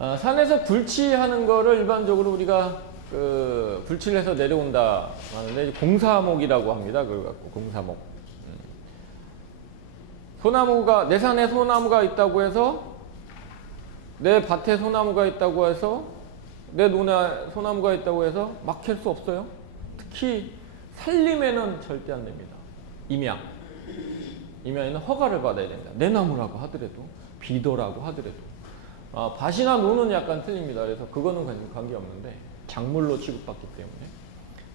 산에서 굴치하는 거를 일반적으로 우리가 그 굴치를 해서 내려온다 하는데 공사목이라고 합니다. 그걸 갖고 공사목. 소나무가 내 산에 소나무가 있다고 해서 내 밭에 소나무가 있다고 해서 내 논에 소나무가 있다고 해서 막 캘 수 없어요. 특히 산림에는 절대 안 됩니다. 임야에는 허가를 받아야 됩니다. 내 나무라고 하더라도 비도라고 하더라도 밭이나 논은 약간 틀립니다. 그래서 그거는 관계없는데 작물로 취급받기 때문에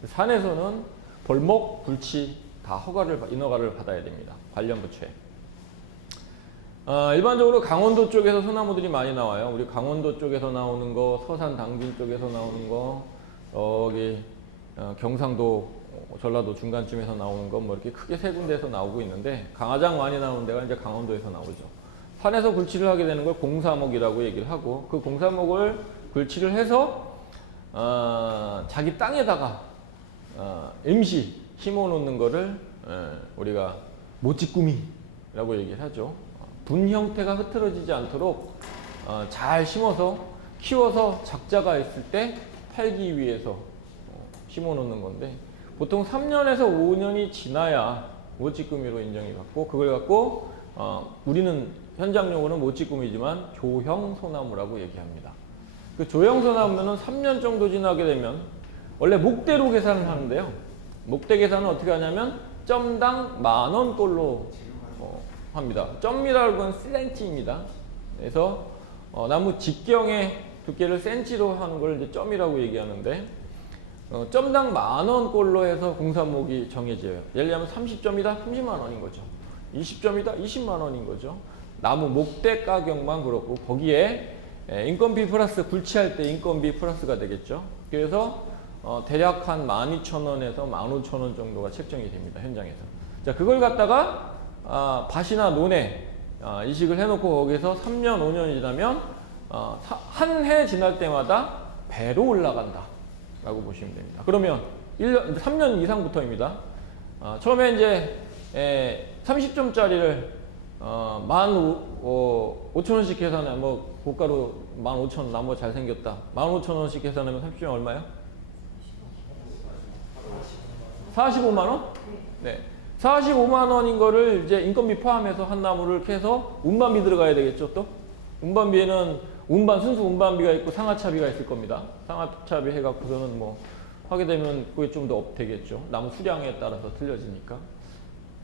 산에서는 벌목, 굴치 다 인허가를 받아야 됩니다. 관련 부처에. 일반적으로 강원도 쪽에서 소나무들이 많이 나와요. 우리 강원도 쪽에서 나오는 거, 서산 당진 쪽에서 나오는 거, 여기 경상도, 전라도 중간쯤에서 나오는 거, 뭐 이렇게 크게 세 군데에서 나오고 있는데 가장 많이 나오는 데가 이제 강원도에서 나오죠. 산에서 굴치를 하게 되는 걸 공사목이라고 얘기를 하고 그 공사목을 굴치를 해서 자기 땅에다가 임시 심어 놓는 거를 우리가 모찌꾸미라고 얘기를 하죠. 분 형태가 흐트러지지 않도록 잘 심어서 키워서 작자가 있을 때 팔기 위해서 심어 놓는 건데 보통 3년에서 5년이 지나야 모찌꾸미로 인정이 받고 그걸 갖고 우리는 현장 용어는 모찌꾸미지만 조형 소나무라고 얘기합니다. 그 조형 소나무는 3년 정도 지나게 되면 원래 목대로 계산을 하는데요. 목대 계산은 어떻게 하냐면 점당 10,000원꼴로 합니다. 점이라고 하는 cm입니다. 그래서 나무 직경의 두께를 cm로 하는 걸 이제 점이라고 얘기하는데 점당 10,000원꼴로 해서 공사목이 정해져요. 예를 들면 30점이다? 30만 원인 거죠. 20점이다? 20만 원인 거죠. 나무 목대 가격만 그렇고 거기에 인건비 플러스 굴치할 때 인건비 플러스가 되겠죠. 그래서 대략 한 12,000원에서 15,000원 정도가 책정이 됩니다. 현장에서. 자, 그걸 갖다가 밭이나 논에 이식을 해놓고 거기서 3년, 5년이 지나면 한 해 지날 때마다 배로 올라간다 라고 보시면 됩니다. 그러면 3년 이상부터입니다. 처음에 이제 30점짜리를 15,000원씩 계산해, 뭐 고가로 15,000원 나무 잘생겼다 15,000원씩 계산하면 30점 얼마요? 45만원? 네. 45만 원인 거를 이제 인건비 포함해서 한 나무를 캐서 운반비 들어가야 되겠죠, 또? 운반비에는 순수 운반비가 있고 상하차비가 있을 겁니다. 상하차비 해갖고서는 뭐 하게 되면 그게 좀 더 업 되겠죠. 나무 수량에 따라서 틀려지니까.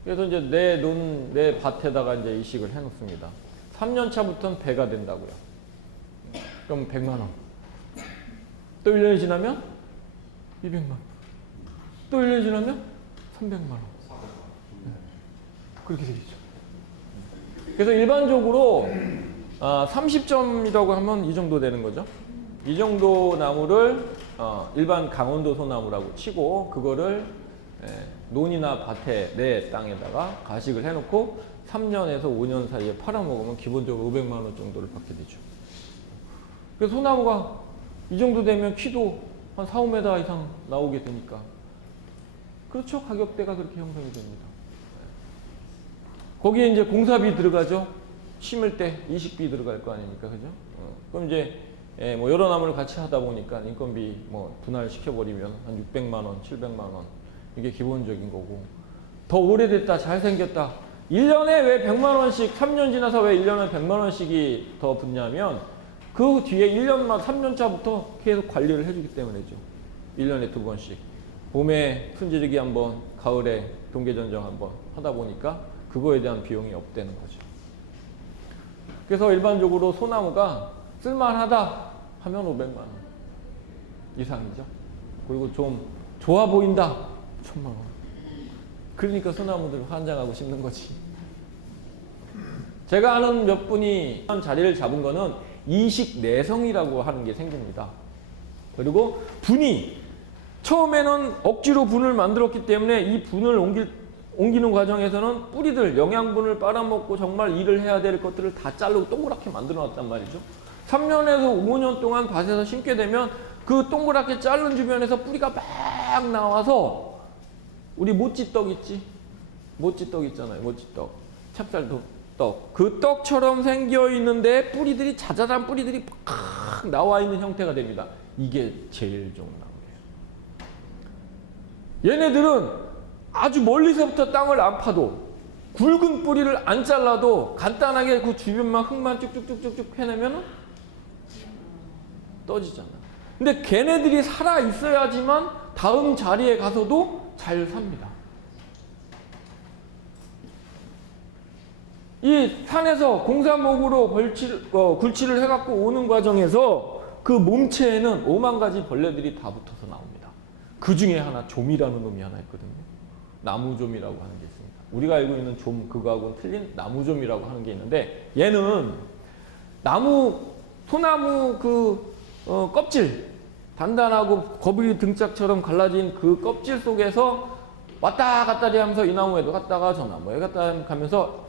그래서 이제 내 밭에다가 이제 이식을 해 놓습니다. 3년 차부터는 배가 된다고요. 그럼 100만 원. 또 1년이 지나면 200만 원. 또 1년이 지나면 300만 원. 그렇게 되겠죠. 그래서 일반적으로 30점이라고 하면 이 정도 되는 거죠. 이 정도 나무를 일반 강원도 소나무라고 치고 그거를 논이나 밭에 내 땅에다가 가식을 해놓고 3년에서 5년 사이에 팔아먹으면 기본적으로 500만 원 정도를 받게 되죠. 그래서 소나무가 이 정도 되면 키도 한 4, 5m 이상 나오게 되니까 그렇죠. 가격대가 그렇게 형성이 됩니다. 거기에 이제 공사비 들어가죠. 심을 때 이식비 들어갈 거 아닙니까? 그죠? 그럼 이제 뭐 여러 나무를 같이 하다 보니까 인건비 뭐 분할 시켜버리면 한 600만 원, 700만 원 이게 기본적인 거고 더 오래됐다, 잘생겼다 1년에 왜 100만 원씩 3년 지나서 왜 1년에 100만 원씩이 더 붙냐면 그 뒤에 1년만 3년 차부터 계속 관리를 해주기 때문이죠. 1년에 2번씩 봄에 순지르기 한번, 가을에 동계전정 한번 하다 보니까 그거에 대한 비용이 없대는 거죠. 그래서 일반적으로 소나무가 쓸만하다 하면 500만 원 이상이죠. 그리고 좀 좋아 보인다 1,000만 원. 그러니까 소나무들을 환장하고 심는 거지. 제가 아는 몇 분이 자리를 잡은 거는 이식 내성이라고 하는 게 생깁니다. 그리고 분이 처음에는 억지로 분을 만들었기 때문에 이 분을 옮기는 과정에서는 뿌리들, 영양분을 빨아먹고 정말 일을 해야 될 것들을 다 자르고 동그랗게 만들어 놨단 말이죠. 3년에서 5년 동안 밭에서 심게 되면 그 동그랗게 자른 주변에서 뿌리가 막 나와서 우리 모찌떡 있지? 모찌떡 있잖아요. 모찌떡. 찹쌀떡. 그 떡처럼 생겨 있는데 뿌리들이 자잘한 뿌리들이 팍 쫙 나와 있는 형태가 됩니다. 이게 제일 좋은 나무예요. 얘네들은 아주 멀리서부터 땅을 안 파도 굵은 뿌리를 안 잘라도 간단하게 그 주변만 흙만 쭉쭉쭉쭉쭉 해내면 떠지잖아. 근데 걔네들이 살아 있어야지만 다음 자리에 가서도 잘 삽니다. 이 산에서 공사목으로 굴치를 해갖고 오는 과정에서 그 몸체에는 5만 가지 벌레들이 다 붙어서 나옵니다. 그 중에 하나 좀이라는 놈이 하나 있거든요. 나무좀이라고 하는 게 있습니다. 우리가 알고 있는 좀 그거하고는 틀린 나무좀이라고 하는 게 있는데 얘는 소나무 껍질 단단하고 거북이 등짝처럼 갈라진 그 껍질 속에서 왔다 갔다리 하면서 이 나무에도 갔다가 저 나무에 갔다 가면서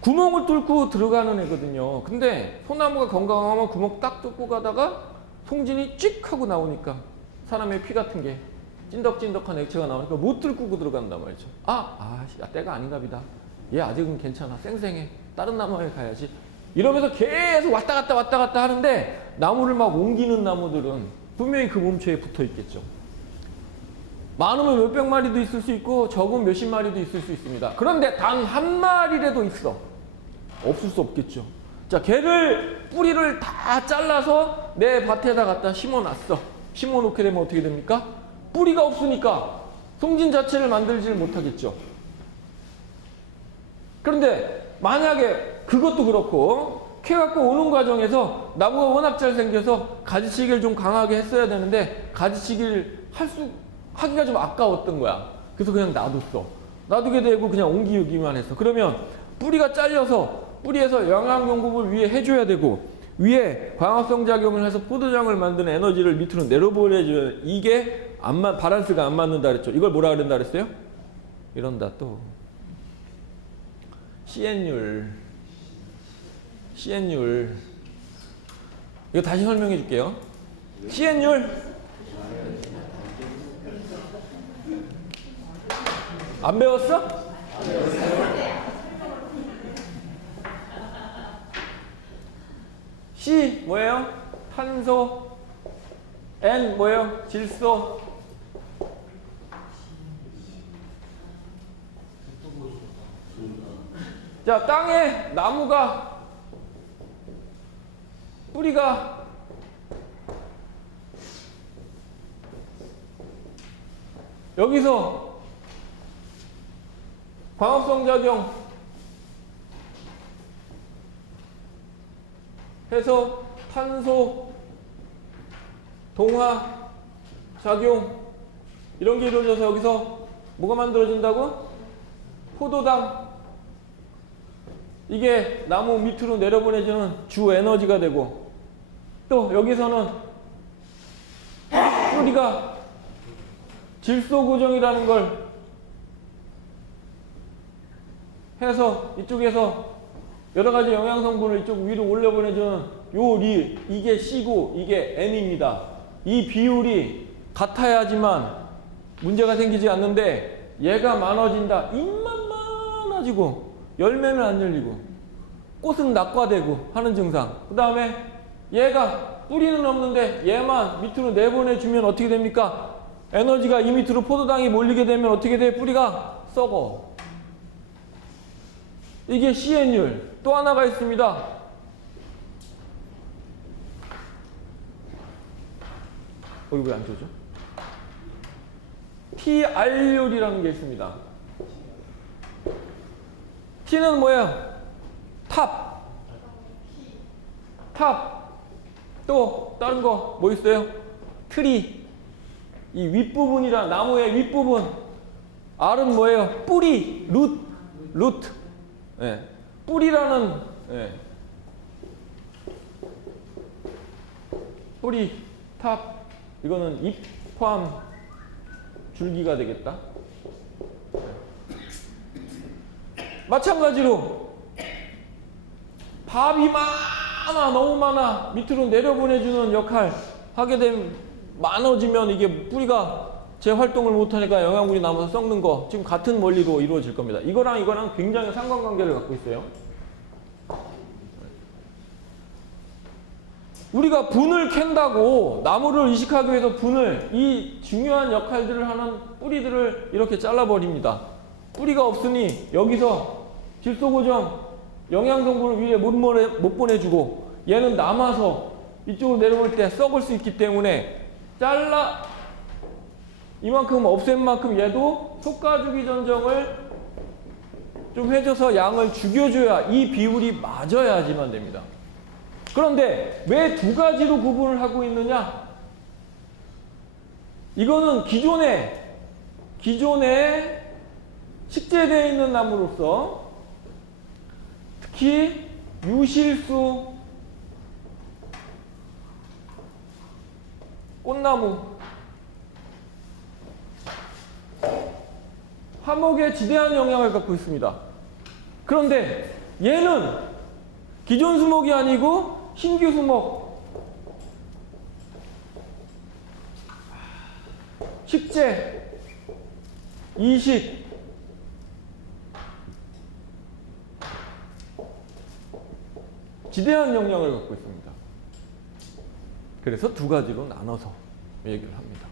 구멍을 뚫고 들어가는 애거든요. 근데 소나무가 건강하면 구멍 딱 뚫고 가다가 송진이 찍 하고 나오니까 사람의 피 같은 게 찐덕찐덕한 액체가 나오니까 못 뚫고 들어간단 말이죠. 때가 아닌가 보다. 얘 아직은 괜찮아. 쌩쌩해. 다른 나무에 가야지. 이러면서 계속 왔다 갔다 하는데 나무를 막 옮기는 나무들은 분명히 그 몸체에 붙어 있겠죠. 많으면 몇백 마리도 있을 수 있고 적으면 몇십 마리도 있을 수 있습니다. 그런데 단 한 마리라도 있어. 없을 수 없겠죠. 자, 걔를 뿌리를 다 잘라서 내 밭에다 갖다 심어놨어. 심어놓게 되면 어떻게 됩니까? 뿌리가 없으니까 송진 자체를 만들지를 못하겠죠. 그런데 만약에 그것도 그렇고 캐갖고 오는 과정에서 나무가 워낙 잘 생겨서 가지치기를 좀 강하게 했어야 되는데 가지치기를 하기가 좀 아까웠던 거야. 그래서 그냥 놔뒀어. 놔두게 되고 그냥 옮기기만 했어. 그러면 뿌리가 잘려서 뿌리에서 영양 공급을 위에 해줘야 되고 위에 광합성 작용을 해서 포도장을 만드는 에너지를 밑으로 내려보내줘야 이게 바란스가 안 맞는다 그랬죠. 이걸 뭐라 그런다 그랬어요? 이런다 또. CN율. 이거 다시 설명해 줄게요. CN율. 안 배웠어? C 뭐예요? 탄소. N 뭐예요? 질소. 자, 땅에 나무가 뿌리가 여기서 광합성 작용 해서 탄소 동화 작용 이런 게 이루어져서 여기서 뭐가 만들어진다고? 포도당. 이게 나무 밑으로 내려보내주는 주 에너지가 되고 또 여기서는 뿌리가 질소 고정이라는 걸 해서 이쪽에서 여러 가지 영양 성분을 이쪽 위로 올려보내주는 요 이게 C고 이게 N입니다. 이 비율이 같아야지만 문제가 생기지 않는데 얘가 많아진다. 잎만 많아지고 열매는 안 열리고 꽃은 낙과되고 하는 증상. 그 다음에 얘가 뿌리는 없는데 얘만 밑으로 내보내주면 어떻게 됩니까? 에너지가 이 밑으로 포도당이 몰리게 되면 어떻게 돼? 뿌리가 썩어. 이게 CN율. 또 하나가 있습니다. 왜 안 되죠? TR율이라는 게 있습니다. T는 뭐예요? 탑. 또 다른 거 뭐 있어요? 트리. 이 윗부분이랑 나무의 윗부분. R은 뭐예요? 뿌리. 루트. 예. 뿌리라는 뿌리, 탑. 이거는 잎 포함 줄기가 되겠다. 마찬가지로 밥이 너무 많아 밑으로 내려보내주는 역할 하게 되면 많아지면 이게 뿌리가 재활동을 못하니까 영양분이 남아서 썩는 거 지금 같은 원리로 이루어질 겁니다. 이거랑 굉장히 상관관계를 갖고 있어요. 우리가 분을 캔다고 나무를 이식하기 위해서 분을 이 중요한 역할들을 하는 뿌리들을 이렇게 잘라버립니다. 뿌리가 없으니 여기서 질소 고정 영양성분을 위에 못 보내주고 얘는 남아서 이쪽으로 내려올 때 썩을 수 있기 때문에 잘라 이만큼 없앤 만큼 얘도 속가주기 전정을 좀 해줘서 양을 죽여줘야 이 비율이 맞아야지만 됩니다. 그런데 왜 두 가지로 구분을 하고 있느냐? 이거는 기존에 식재되어 있는 나무로서 특히 유실수 꽃나무 화목에 지대한 영향을 갖고 있습니다. 그런데 얘는 기존 수목이 아니고 신규 수목, 식재, 이식, 지대한 영향을 갖고 있습니다. 그래서 두 가지로 나눠서 얘기를 합니다.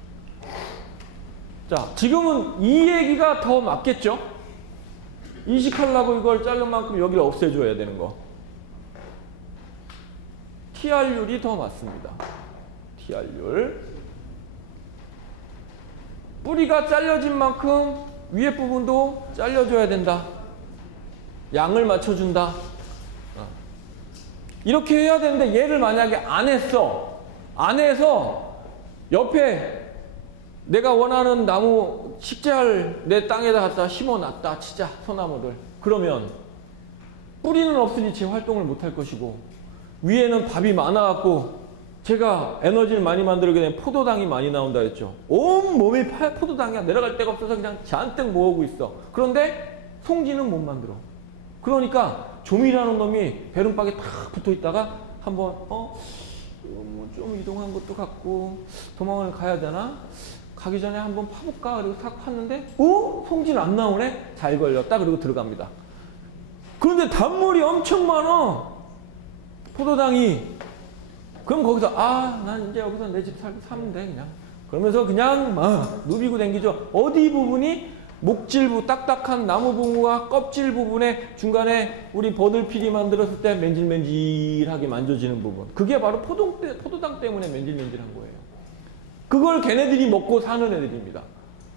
자, 지금은 이 얘기가 더 맞겠죠? 이식하려고 이걸 자른 만큼 여기를 없애줘야 되는 거. TR율이 더 맞습니다. TR율. 뿌리가 잘려진 만큼 위에 부분도 잘려줘야 된다. 양을 맞춰준다. 이렇게 해야 되는데 얘를 만약에 안 했어. 안 해서 옆에 내가 원하는 나무 식재할 내 땅에다 갖다 심어놨다 치자 소나무들. 그러면 뿌리는 없으니 제 활동을 못할 것이고 위에는 밥이 많아갖고 제가 에너지를 많이 만들게 되면 포도당이 많이 나온다 했죠. 온 몸이 포도당이야. 내려갈 데가 없어서 그냥 잔뜩 모으고 있어. 그런데 송지는 못 만들어. 그러니까 좀이라는 놈이 배름박에 탁 붙어 있다가 한번 좀 이동한 것도 같고 도망을 가야 되나? 가기 전에 한번 파볼까? 그리고 탁 팠는데 송지는 안 나오네? 잘 걸렸다. 그리고 들어갑니다. 그런데 단물이 엄청 많아. 포도당이. 그럼 거기서 난 이제 여기서 내 집 사면 돼 그냥. 그러면서 그냥 막 누비고 댕기죠. 어디 부분이 목질부 딱딱한 나무 부분과 껍질 부분에 중간에 우리 버들피리 만들었을 때 맨질맨질하게 만져지는 부분. 그게 바로 포도당 때문에 맨질맨질한 거예요. 그걸 걔네들이 먹고 사는 애들입니다.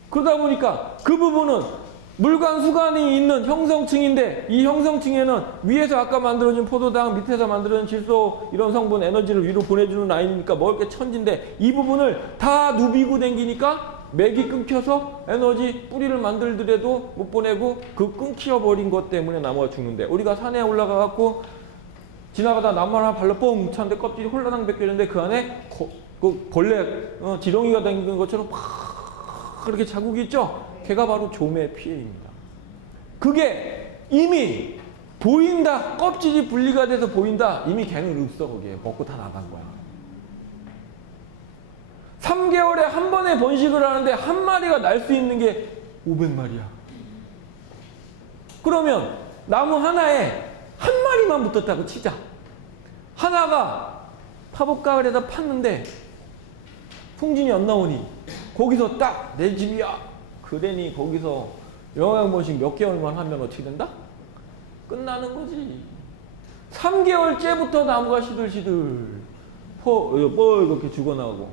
그러다 보니까 그 부분은 물관 수관이 있는 형성층인데 이 형성층에는 위에서 아까 만들어진 포도당, 밑에서 만들어진 질소 이런 성분 에너지를 위로 보내주는 라인이니까 먹을 게 천진데 이 부분을 다 누비고 댕기니까 맥이 끊겨서 에너지 뿌리를 만들더라도 못 보내고 그 끊겨버린 것 때문에 나무가 죽는데 우리가 산에 올라가갖고 지나가다 나무 하나 발로 뻥 찼는데 껍질이 홀라당 벗겨졌는데 그 안에 그 벌레 지렁이가 다니는 것처럼 팍 그렇게 자국이 있죠? 걔가 바로 조매 피해입니다. 그게 이미 보인다. 껍질이 분리가 돼서 보인다. 이미 걔는 없어 거기에. 먹고 다 나간 거야. 3개월에 한 번에 번식을 하는데 한 마리가 날 수 있는 게 500마리야. 그러면 나무 하나에 한 마리만 붙었다고 치자. 하나가 파복가을에다 팠는데 송진이 안 나오니 거기서 딱 내 집이야. 그러니 거기서 영양번식 몇 개월만 하면 어떻게 된다? 끝나는 거지. 3개월째부터 나무가 시들시들 이렇게 죽어나가고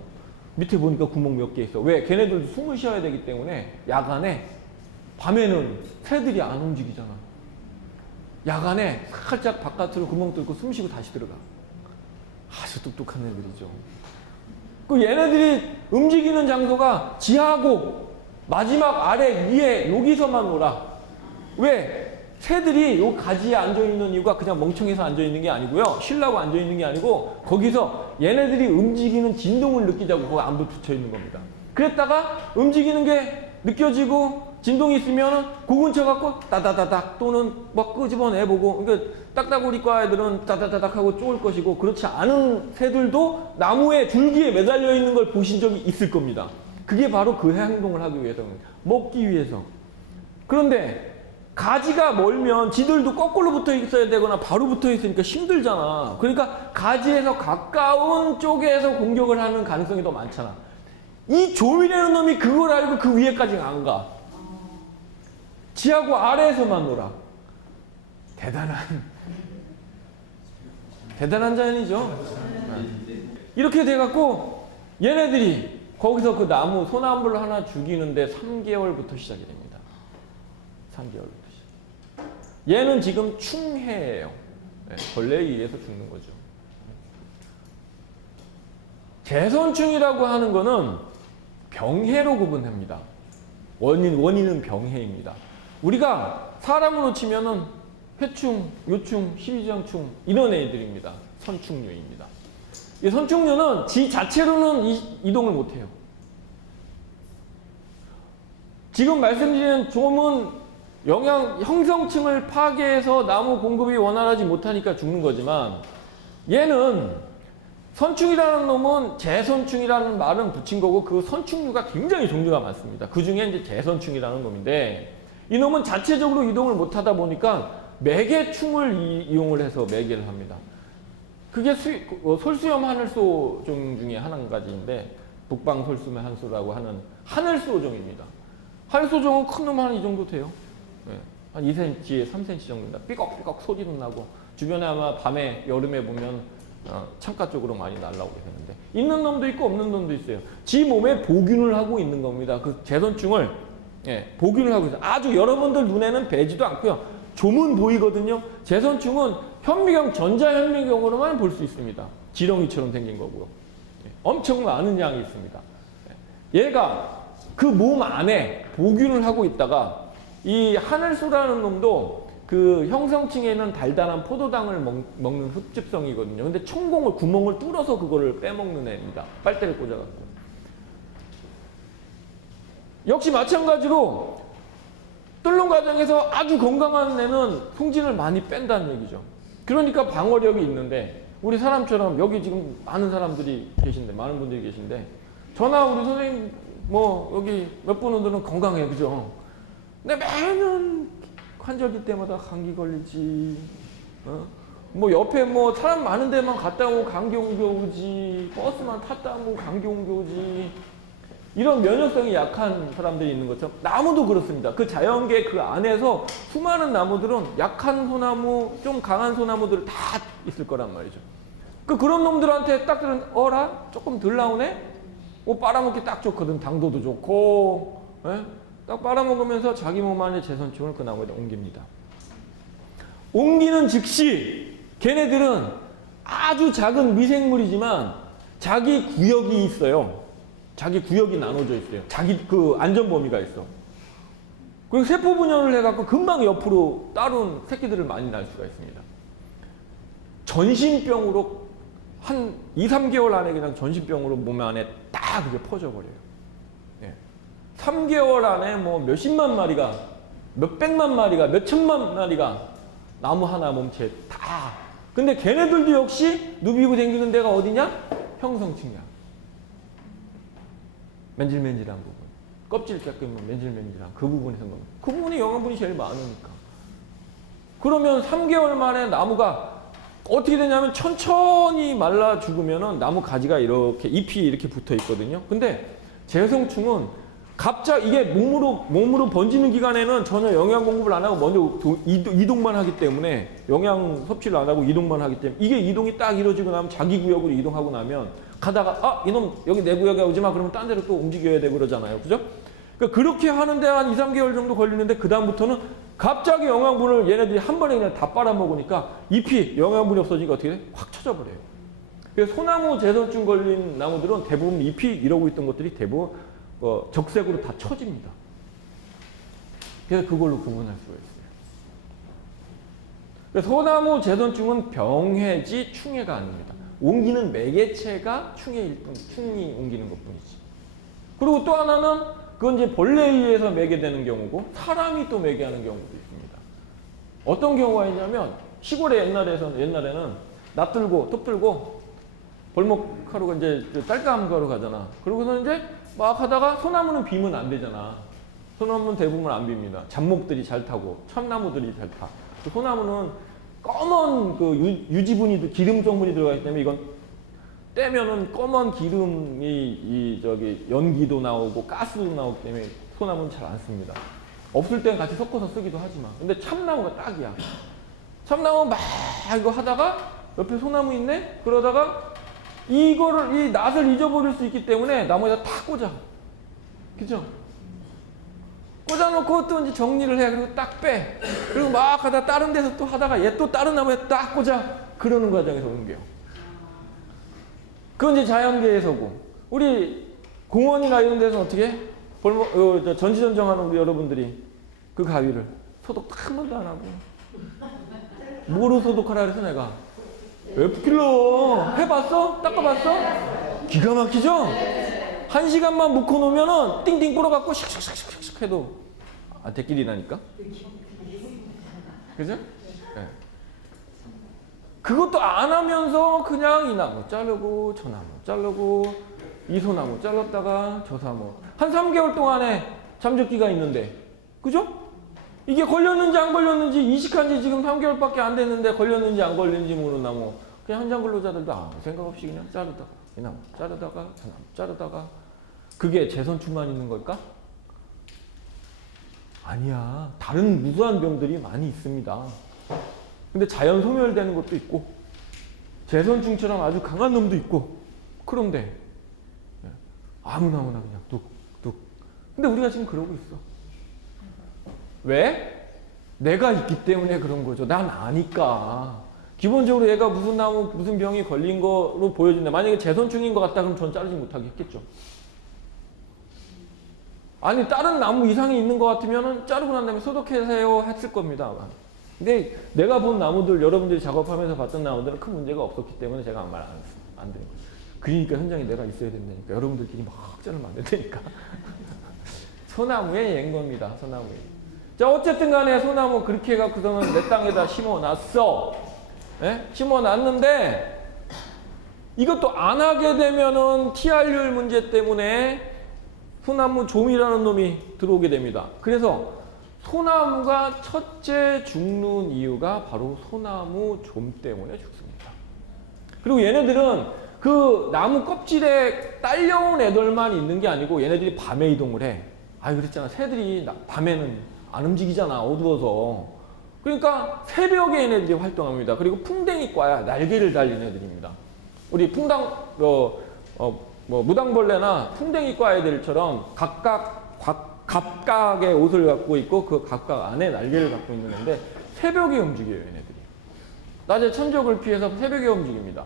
밑에 보니까 구멍 몇 개 있어. 왜? 걔네들도 숨을 쉬어야 되기 때문에 야간에 밤에는 새들이 안 움직이잖아. 야간에 살짝 바깥으로 구멍 뚫고 숨 쉬고 다시 들어가. 아주 똑똑한 애들이죠. 그 얘네들이 움직이는 장소가 지하고 마지막 아래 위에 여기서만 놀아. 왜? 새들이 요 가지에 앉아있는 이유가 그냥 멍청해서 앉아있는 게 아니고요. 쉬려고 앉아있는 게 아니고 거기서 얘네들이 움직이는 진동을 느끼자고 거기 안부 붙여있는 겁니다. 그랬다가 움직이는 게 느껴지고 진동이 있으면 그 근처 갖고 따다다닥 또는 막 끄집어내보고 그러니까 딱따구리과 애들은 따다다닥 하고 쪼을 것이고 그렇지 않은 새들도 나무에 줄기에 매달려 있는 걸 보신 적이 있을 겁니다. 그게 바로 그 행동을 하기 위해서입니다. 먹기 위해서. 그런데 가지가 멀면 지들도 거꾸로 붙어 있어야 되거나 바로 붙어 있으니까 힘들잖아. 그러니까 가지에서 가까운 쪽에서 공격을 하는 가능성이 더 많잖아. 이 좀이라는 놈이 그걸 알고 그 위에까지 안 가. 지하고 아래에서만 놀아. 대단한 자연이죠. 이렇게 돼갖고 얘네들이 거기서 그 나무, 소나무를 하나 죽이는데 3개월부터 시작이 됩니다. 3개월부터 시작. 얘는 지금 충해예요. 네, 벌레에 의해서 죽는 거죠. 재선충이라고 하는 거는 병해로 구분합니다. 원인은 병해입니다. 우리가 사람으로 치면은 회충, 요충, 십이지장충 이런 애들입니다. 선충류입니다. 이 선충류는 지 자체로는 이동을 못해요. 지금 말씀드린 좀은 영양 형성층을 파괴해서 나무 공급이 원활하지 못하니까 죽는 거지만 얘는 선충이라는 놈은 재선충이라는 말은 붙인 거고 그 선충류가 굉장히 종류가 많습니다. 그 중에 이제 재선충이라는 놈인데 이 놈은 자체적으로 이동을 못하다 보니까 매개충을 이용을 해서 매개를 합니다. 그게 솔수염 하늘소 종 중에 한 가지인데 북방솔수매 한수라고 하는 하늘소종입니다. 하늘소종은 큰 놈 한 이 정도 돼요. 네. 한 2cm에 3cm 정도입니다. 삐걱삐걱 소리도 나고 주변에 아마 밤에 여름에 보면 창가 쪽으로 많이 날라오게 되는데 있는 놈도 있고 없는 놈도 있어요. 지 몸에 보균을 하고 있는 겁니다. 그 재선충을 보균을 하고 있어요. 아주 여러분들 눈에는 배지도 않고요. 조문 보이거든요. 재선충은 현미경, 전자현미경으로만 볼 수 있습니다. 지렁이처럼 생긴 거고요. 엄청 많은 양이 있습니다. 얘가 그 몸 안에 보균을 하고 있다가 이 하늘소라는 놈도 그 형성층에는 달달한 포도당을 먹는 흡집성이거든요. 근데 천공을 구멍을 뚫어서 그거를 빼먹는 애입니다. 빨대를 꽂아갖고. 역시 마찬가지로 뚫는 과정에서 아주 건강한 애는 송진을 많이 뺀다는 얘기죠. 그러니까 방어력이 있는데 우리 사람처럼 여기 지금 많은 사람들이 계신데 많은 분들이 계신데 저나 우리 선생님 뭐 여기 몇 분들은 건강해요. 그죠? 근데 매년 환절기 때마다 감기 걸리지. 뭐 옆에 뭐 사람 많은 데만 갔다 오고 감기 옮겨오지. 버스만 탔다 오고 감기 옮겨오지. 이런 면역성이 약한 사람들이 있는 것처럼 나무도 그렇습니다. 그 자연계 그 안에서 수많은 나무들은 약한 소나무, 좀 강한 소나무들 다 있을 거란 말이죠. 그런 놈들한테 딱 들은 어라? 조금 덜 나오네? 빨아먹기 딱 좋거든. 당도도 좋고. 딱 빨아먹으면서 자기 몸 안에 재선충을 그 나무에다 옮깁니다. 옮기는 즉시 걔네들은 아주 작은 미생물이지만 자기 구역이 있어요. 자기 구역이 나눠져 있어요. 자기 그 안전 범위가 있어. 그리고 세포 분열을 해갖고 금방 옆으로 다른 새끼들을 많이 낳을 수가 있습니다. 전신병으로 한 2, 3개월 안에 그냥 전신병으로 몸 안에 딱 그게 퍼져버려요. 3개월 안에 뭐 몇십만 마리가, 몇백만 마리가, 몇천만 마리가 나무 하나 몸체에 다. 근데 걔네들도 역시 누비고 다니는 데가 어디냐? 형성층이야. 맨질맨질한 부분. 껍질 깎으면 맨질맨질한 그 부분에서 겁니다. 그 부분이 영양분이 제일 많으니까. 그러면 3개월 만에 나무가 어떻게 되냐면 천천히 말라 죽으면은 나무 가지가 이렇게 잎이 이렇게 붙어 있거든요. 근데 재성충은 갑자기 이게 몸으로 번지는 기간에는 전혀 영양 공급을 안 하고 먼저 이동만 하기 때문에 영양 섭취를 안 하고 이동만 하기 때문에 이게 이동이 딱 이루어지고 나면 자기 구역으로 이동하고 나면 가다가 이놈 여기 내 구역에 오지 마 그러면 딴 데로 또 움직여야 되고 그러잖아요. 그죠? 그러니까 그렇게 하는데 한 2, 3개월 정도 걸리는데 그 다음부터는 갑자기 영양분을 얘네들이 한 번에 그냥 다 빨아먹으니까 잎이 영양분이 없어지니까 어떻게 돼? 확 쳐져버려요. 그래서 소나무 재선충 걸린 나무들은 대부분 잎이 이러고 있던 것들이 대부분 적색으로 다 쳐집니다. 그래서 그걸로 구분할 수가 있어요. 그래서 소나무 재선충은 병해지 충해가 아닙니다. 옮기는 매개체가 충해일 뿐, 충이 옮기는 것 뿐이지. 그리고 또 하나는 그건 이제 벌레에 의해서 매개되는 경우고 사람이 또 매개하는 경우도 있습니다. 어떤 경우가 있냐면 시골에 옛날에는 낫 들고 톱 들고 벌목하러 이제 딸감 가러 가잖아. 그러고서 이제 막 하다가 소나무는 비면 안 되잖아. 소나무는 대부분 안 빕니다. 잡목들이 잘 타고 참나무들이 잘 타. 그 소나무는 검은 그 유지분이 기름 성분이 들어가 있기 때문에 이건 떼면은 검은 기름이 연기도 나오고 가스도 나오기 때문에 소나무는 잘 안 씁니다. 없을 땐 같이 섞어서 쓰기도 하지만. 근데 참나무가 딱이야. 참나무 막 이거 하다가 옆에 소나무 있네? 그러다가 이 낫을 잊어버릴 수 있기 때문에 나무에다 탁 꽂아. 그죠? 꽂아놓고 또 이제 정리를 해. 그리고 딱 빼. 그리고 막 하다 다른 데서 또 하다가 얘 또 다른 나무에 딱 꽂아. 그러는 과정에서 옮겨. 그건 이제 자연계에서고. 우리 공원이나 이런 데서는 어떻게 해? 전지전정하는 우리 여러분들이 그 가위를 소독 한 번도 안 하고. 뭐로 소독하라 그래서 내가? 에프킬러 해봤어? 닦아봤어? 기가 막히죠? 1시간만 묵혀놓으면은 띵띵 불어갖고 슉슉슉슉 해도 대끼리 나니까. 그죠? 네. 그것도 안 하면서 그냥 이 나무 자르고 저 나무 자르고 이 소나무 잘랐다가 저 나무 한 3개월 동안에 잠적기가 있는데, 그죠? 이게 걸렸는지 안 걸렸는지 이식한 지 지금 3개월밖에 안 됐는데 걸렸는지 안 걸렸는지 모르는 나무 그냥 한장 근로자들도 아무 생각 없이 그냥 자르다가 이 나무 자르다가 저 나무 자르다가. 그게 재선충만 있는 걸까? 아니야. 다른 무수한 병들이 많이 있습니다. 근데 자연 소멸되는 것도 있고 재선충처럼 아주 강한 놈도 있고. 그런데 아무나 그냥 뚝뚝. 근데 우리가 지금 그러고 있어. 왜? 내가 있기 때문에 그런 거죠. 난 아니까. 기본적으로 얘가 무슨 나무 무슨 병이 걸린 거로 보여진다. 만약에 재선충인 것 같다 그럼 전 자르지 못하게 했겠죠. 아니 다른 나무 이상이 있는 것 같으면 자르고 난 다음에 소독해세요 했을 겁니다. 근데 내가 본 나무들, 여러분들이 작업하면서 봤던 나무들은 큰 문제가 없었기 때문에 제가 말 안 드린 거예요. 그러니까 현장에 내가 있어야 된다니까. 여러분들끼리 막 자르면 안 된다니까. 소나무에 연 겁니다. 소나무에. 자, 어쨌든 간에 소나무 그렇게 해갖고서는 내 땅에다 심어놨어. 예? 심어놨는데 이것도 안 하게 되면은 TR율 문제 때문에 소나무 좀이라는 놈이 들어오게 됩니다. 그래서 소나무가 첫째 죽는 이유가 바로 소나무 좀 때문에 죽습니다. 그리고 얘네들은 그 나무 껍질에 딸려온 애들만 있는 게 아니고 얘네들이 밤에 이동을 해. 그랬잖아. 새들이 밤에는 안 움직이잖아. 어두워서. 그러니까 새벽에 얘네들이 활동합니다. 그리고 풍뎅이과야. 날개를 달린 애들입니다. 우리 무당벌레나 풍뎅이과 애들처럼 각각의 옷을 갖고 있고 그 각각 안에 날개를 갖고 있는 애인데 새벽에 움직여요, 얘네들이. 낮에 천적을 피해서 새벽에 움직입니다.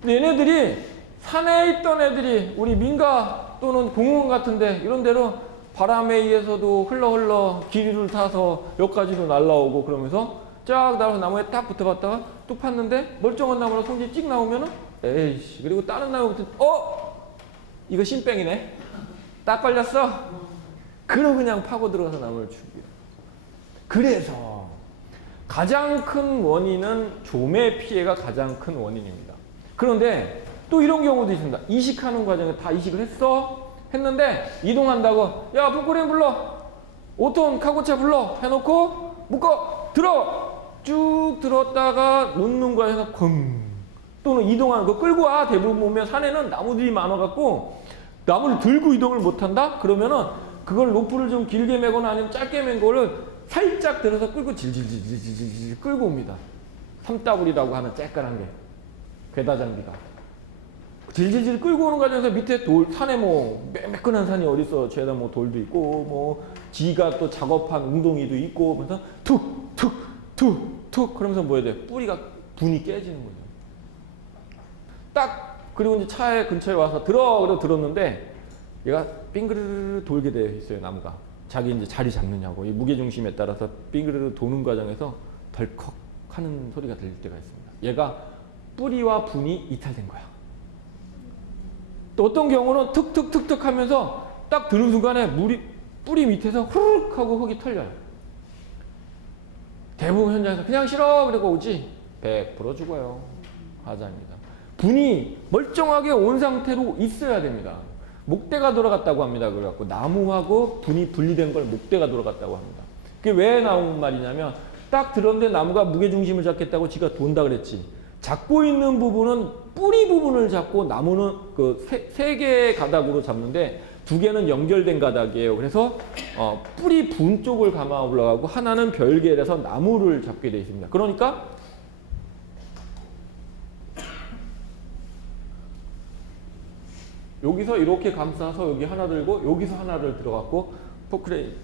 근데 얘네들이 산에 있던 애들이 우리 민가 또는 공원 같은데 이런 데로 바람에 의해서도 흘러 기류를 타서 여기까지도 날라오고 그러면서 쫙 나와서 나무에 딱 붙어봤다가 뚝 팠는데 멀쩡한 나무로 송지 찍 나오면은 에이씨. 그리고 다른 나무부터 이거 신병이네. 딱 걸렸어. 그러고 그냥 파고 들어가서 나무를 죽여요. 그래서 가장 큰 원인은 좀의 피해가 가장 큰 원인입니다. 그런데 또 이런 경우도 있습니다. 이식하는 과정에 다 이식을 했는데 이동한다고 야 푸꾸림 불러 5톤 카고차 불러 해놓고 묶어 쭉 들었다가 놓는 과정에서 쿵 또는 이동하는 거 끌고 와. 대부분 보면 산에는 나무들이 많아갖고 나무를 들고 이동을 못한다? 그러면은 그걸 로프를 좀 길게 매거나 아니면 짧게 맨 거를 살짝 들어서 끌고 질질질질질 끌고 옵니다. 삼따블이라고 하는 쬐깔한 게 괴다 장비가 질질질 끌고 오는 과정에서 밑에 산에 매끈한 산이 어딨어. 죄다 돌도 있고 지가 또 작업한 웅덩이도 있고 그래서 툭툭툭툭 그러면서 뭐 해야 돼? 뿌리가 분이 깨지는 거죠. 딱 그리고 이제 차에 근처에 와서 들었는데 얘가 빙그르르 돌게 되어 있어요. 나무가 자기 이제 자리 잡느냐고 이 무게 중심에 따라서 빙그르르 도는 과정에서 덜컥 하는 소리가 들릴 때가 있습니다. 얘가 뿌리와 분이 이탈된 거야. 또 어떤 경우는 툭툭툭툭 하면서 딱 드는 순간에 뿌리 밑에서 후룩 하고 흙이 털려요. 대부분 현장에서 그냥 싫어 그러고 오지 100% 죽어요. 하자입니다. 분이 멀쩡하게 온 상태로 있어야 됩니다. 목대가 돌아갔다고 합니다. 그래갖고 나무하고 분이 분리된 걸 목대가 돌아갔다고 합니다. 그게 왜 나온 말이냐면 딱 들었는데 나무가 무게중심을 잡겠다고 지가 돈다 그랬지. 잡고 있는 부분은 뿌리 부분을 잡고 나무는 그 세 개의 가닥으로 잡는데 두 개는 연결된 가닥이에요. 그래서 뿌리 분 쪽을 감아 올라가고 하나는 별개라서 나무를 잡게 되어 있습니다. 그러니까 여기서 이렇게 감싸서 여기 하나 들고 여기서 하나를 들어갖고 포크레인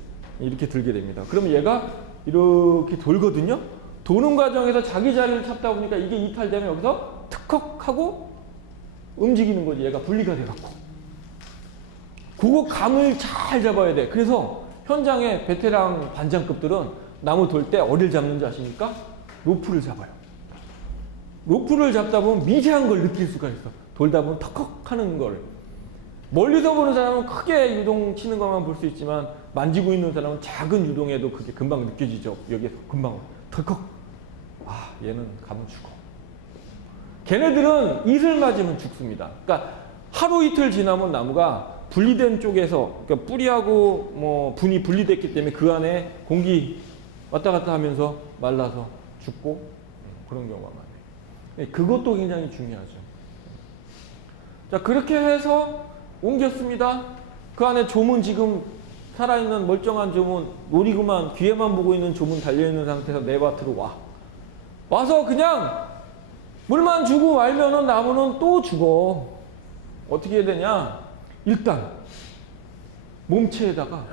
이렇게 들게 됩니다. 그러면 얘가 이렇게 돌거든요. 도는 과정에서 자기 자리를 찾다 보니까 이게 이탈되면 여기서 특컥하고 움직이는 거지. 얘가 분리가 돼갖고. 그거 감을 잘 잡아야 돼. 그래서 현장에 베테랑 반장급들은 나무 돌 때 어디를 잡는지 아십니까? 로프를 잡아요. 로프를 잡다 보면 미세한 걸 느낄 수가 있어. 돌다 보면 턱턱 하는 걸. 멀리서 보는 사람은 크게 유동 치는 것만 볼 수 있지만 만지고 있는 사람은 작은 유동에도 그게 금방 느껴지죠. 여기에서 금방 덜컥. 아, 얘는 가면 죽어. 걔네들은 이슬 맞으면 죽습니다. 그러니까 하루 이틀 지나면 나무가 분리된 쪽에서, 그러니까 뿌리하고 뭐 분이 분리됐기 때문에 그 안에 공기 왔다 갔다 하면서 말라서 죽고 그런 경우가 많아요. 그것도 굉장히 중요하죠. 자, 그렇게 해서 옮겼습니다. 그 안에 조문 지금 살아있는 멀쩡한 조문, 놀이구만 귀에만 보고 있는 조문 달려있는 상태에서 내 밭으로 와. 와서 그냥 물만 주고 말면은 나무는 또 죽어. 어떻게 해야 되냐? 일단 몸체에다가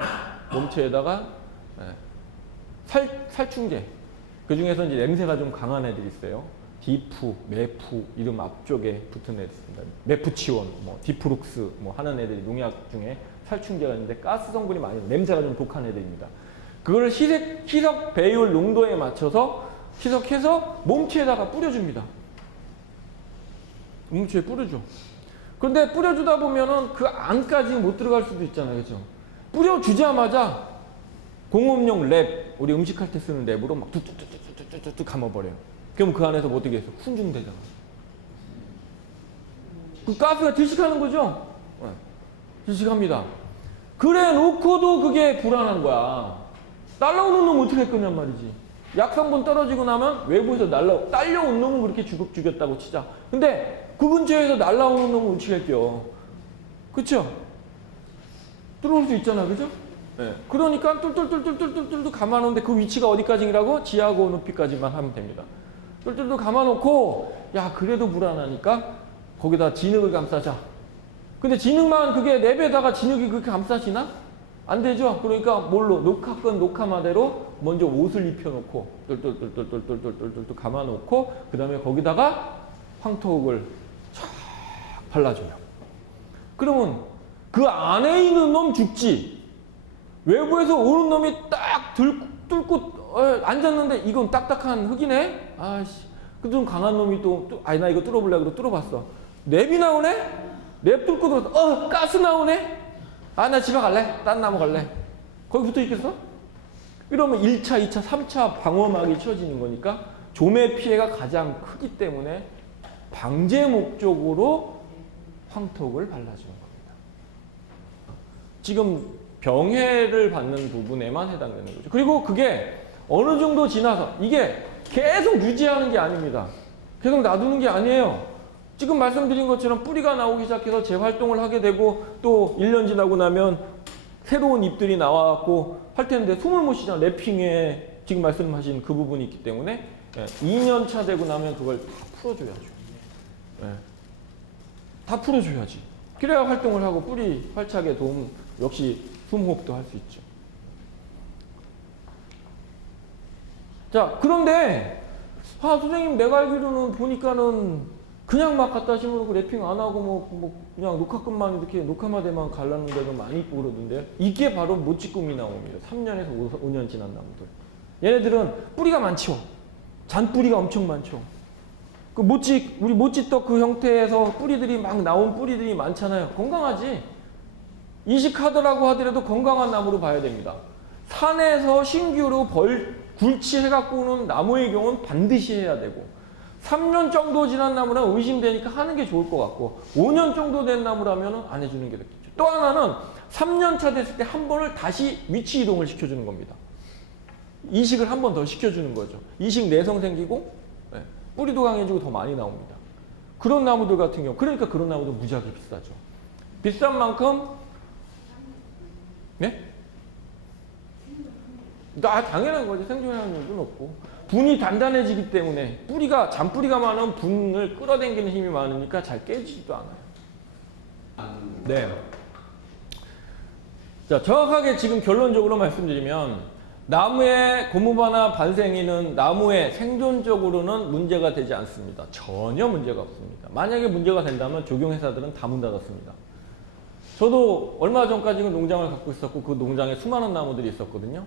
살충제. 그 중에서 이제 냄새가 좀 강한 애들이 있어요. 디프, 메프 이름 앞쪽에 붙은 애들 있습니다. 메프치원, 뭐 디프룩스 뭐 하는 애들이 농약 중에 살충제가 있는데 가스 성분이 많이 냄새가 좀 독한 애들입니다. 그걸 희석 배율 농도에 맞춰서 희석해서 몸체에다가 뿌려줍니다. 몸체에 뿌려줘. 그런데 뿌려주다 보면은 그 안까지 못 들어갈 수도 있잖아요. 그죠? 뿌려주자마자 공업용 랩, 우리 음식할 때 쓰는 랩으로 막 뚝뚝뚝뚝뚝뚝 감아버려요. 그럼 그 안에서 뭐 어떻게 해서 훈증되잖아. 그 가스가 질식하는 거죠? 네. 질식합니다. 그래 놓고도 그게 불안한 거야. 날라오는 놈 어떻게 할 거냔 말이지. 약성분 떨어지고 나면 외부에서 딸려온 놈은 그렇게 죽였다고 치자. 근데 그 근처에서 날라오는 놈은 어떻게 할게요? 그쵸? 들어올 수 있잖아. 그죠? 네. 그러니까 뚫뚫뚫뚫뚫뚫뚫 감아놓는데 그 위치가 어디까지라고? 지하고 높이까지만 하면 됩니다. 뚫뚫뚫 감아놓고 야 그래도 불안하니까 거기다 진흙을 감싸자. 근데 진흙만 그게 랩에다가 진흙이 그렇게 감싸지나? 안 되죠. 그러니까 뭘로? 녹화건 녹화마대로 먼저 옷을 입혀놓고 뚫뚫뚫뚫뚫뚫뚫뚫 감아놓고 그 다음에 거기다가 황토흙을 쫙 발라줘요. 그러면 그 안에 있는 놈 죽지. 외부에서 오는 놈이 딱 뚫고 앉았는데 이건 딱딱한 흙이네? 아씨. 그 좀 강한 놈이 나 이거 뚫어볼래? 그러고 뚫어봤어. 랩이 나오네? 랩 뚫고 들어서 가스 나오네? 아, 나 집에 갈래? 딴 나무 갈래? 거기 붙어 있겠어? 이러면 1차, 2차, 3차 방어막이 쳐지는 거니까 조매 피해가 가장 크기 때문에 방제 목적으로 황토흙을 발라주는 겁니다. 지금 병해를 받는 부분에만 해당되는 거죠. 그리고 그게 어느 정도 지나서 이게 계속 유지하는 게 아닙니다. 계속 놔두는 게 아니에요. 지금 말씀드린 것처럼 뿌리가 나오기 시작해서 재활동을 하게 되고 또 1년 지나고 나면 새로운 잎들이 나와갖고 할 텐데 숨을 못 쉬잖아. 랩핑에 지금 말씀하신 그 부분이 있기 때문에 2년 차 되고 나면 그걸 다 풀어줘야죠. 다 풀어줘야지. 그래야 활동을 하고 뿌리 활착에 도움, 역시 숨호흡도 할 수 있죠. 자, 그런데 선생님 내가 알기로는 보니까는 그냥 막 갖다 심어놓고 랩핑 안 하고 뭐 그냥 녹화끈만 이렇게 녹화마대만 갈라는 데도 많이 있고 그러던데요. 이게 바로 모찌꿈이 나옵니다. 3년에서 5년 지난 나무들. 얘네들은 뿌리가 많죠. 잔뿌리가 엄청 많죠. 그 우리 모찌떡 그 형태에서 뿌리들이 막 나온 뿌리들이 많잖아요. 건강하지. 이식하더라고 하더라도 건강한 나무로 봐야 됩니다. 산에서 신규로 굴치해갖고는 나무의 경우는 반드시 해야 되고 3년 정도 지난 나무라면 의심되니까 하는 게 좋을 것 같고 5년 정도 된 나무라면 안 해주는 게 낫겠죠. 또 하나는 3년 차 됐을 때 한 번을 다시 위치 이동을 시켜주는 겁니다. 이식을 한 번 더 시켜주는 거죠. 이식 내성 생기고 네, 뿌리도 강해지고 더 많이 나옵니다. 그런 나무들 같은 경우, 그러니까 그런 나무도 무지하게 비싸죠. 비싼 만큼 네? 당연한 거지. 생존하는 높고 분이 단단해지기 때문에 뿌리가 잔뿌리가 많으면 분을 끌어당기는 힘이 많으니까 잘 깨지지도 않아요. 네. 자, 정확하게 지금 결론적으로 말씀드리면 나무의 고무바나 반생이는 나무의 생존적으로는 문제가 되지 않습니다. 전혀 문제가 없습니다. 만약에 문제가 된다면 조경회사들은 다 문 닫았습니다. 저도 얼마 전까지는 농장을 갖고 있었고 그 농장에 수많은 나무들이 있었거든요.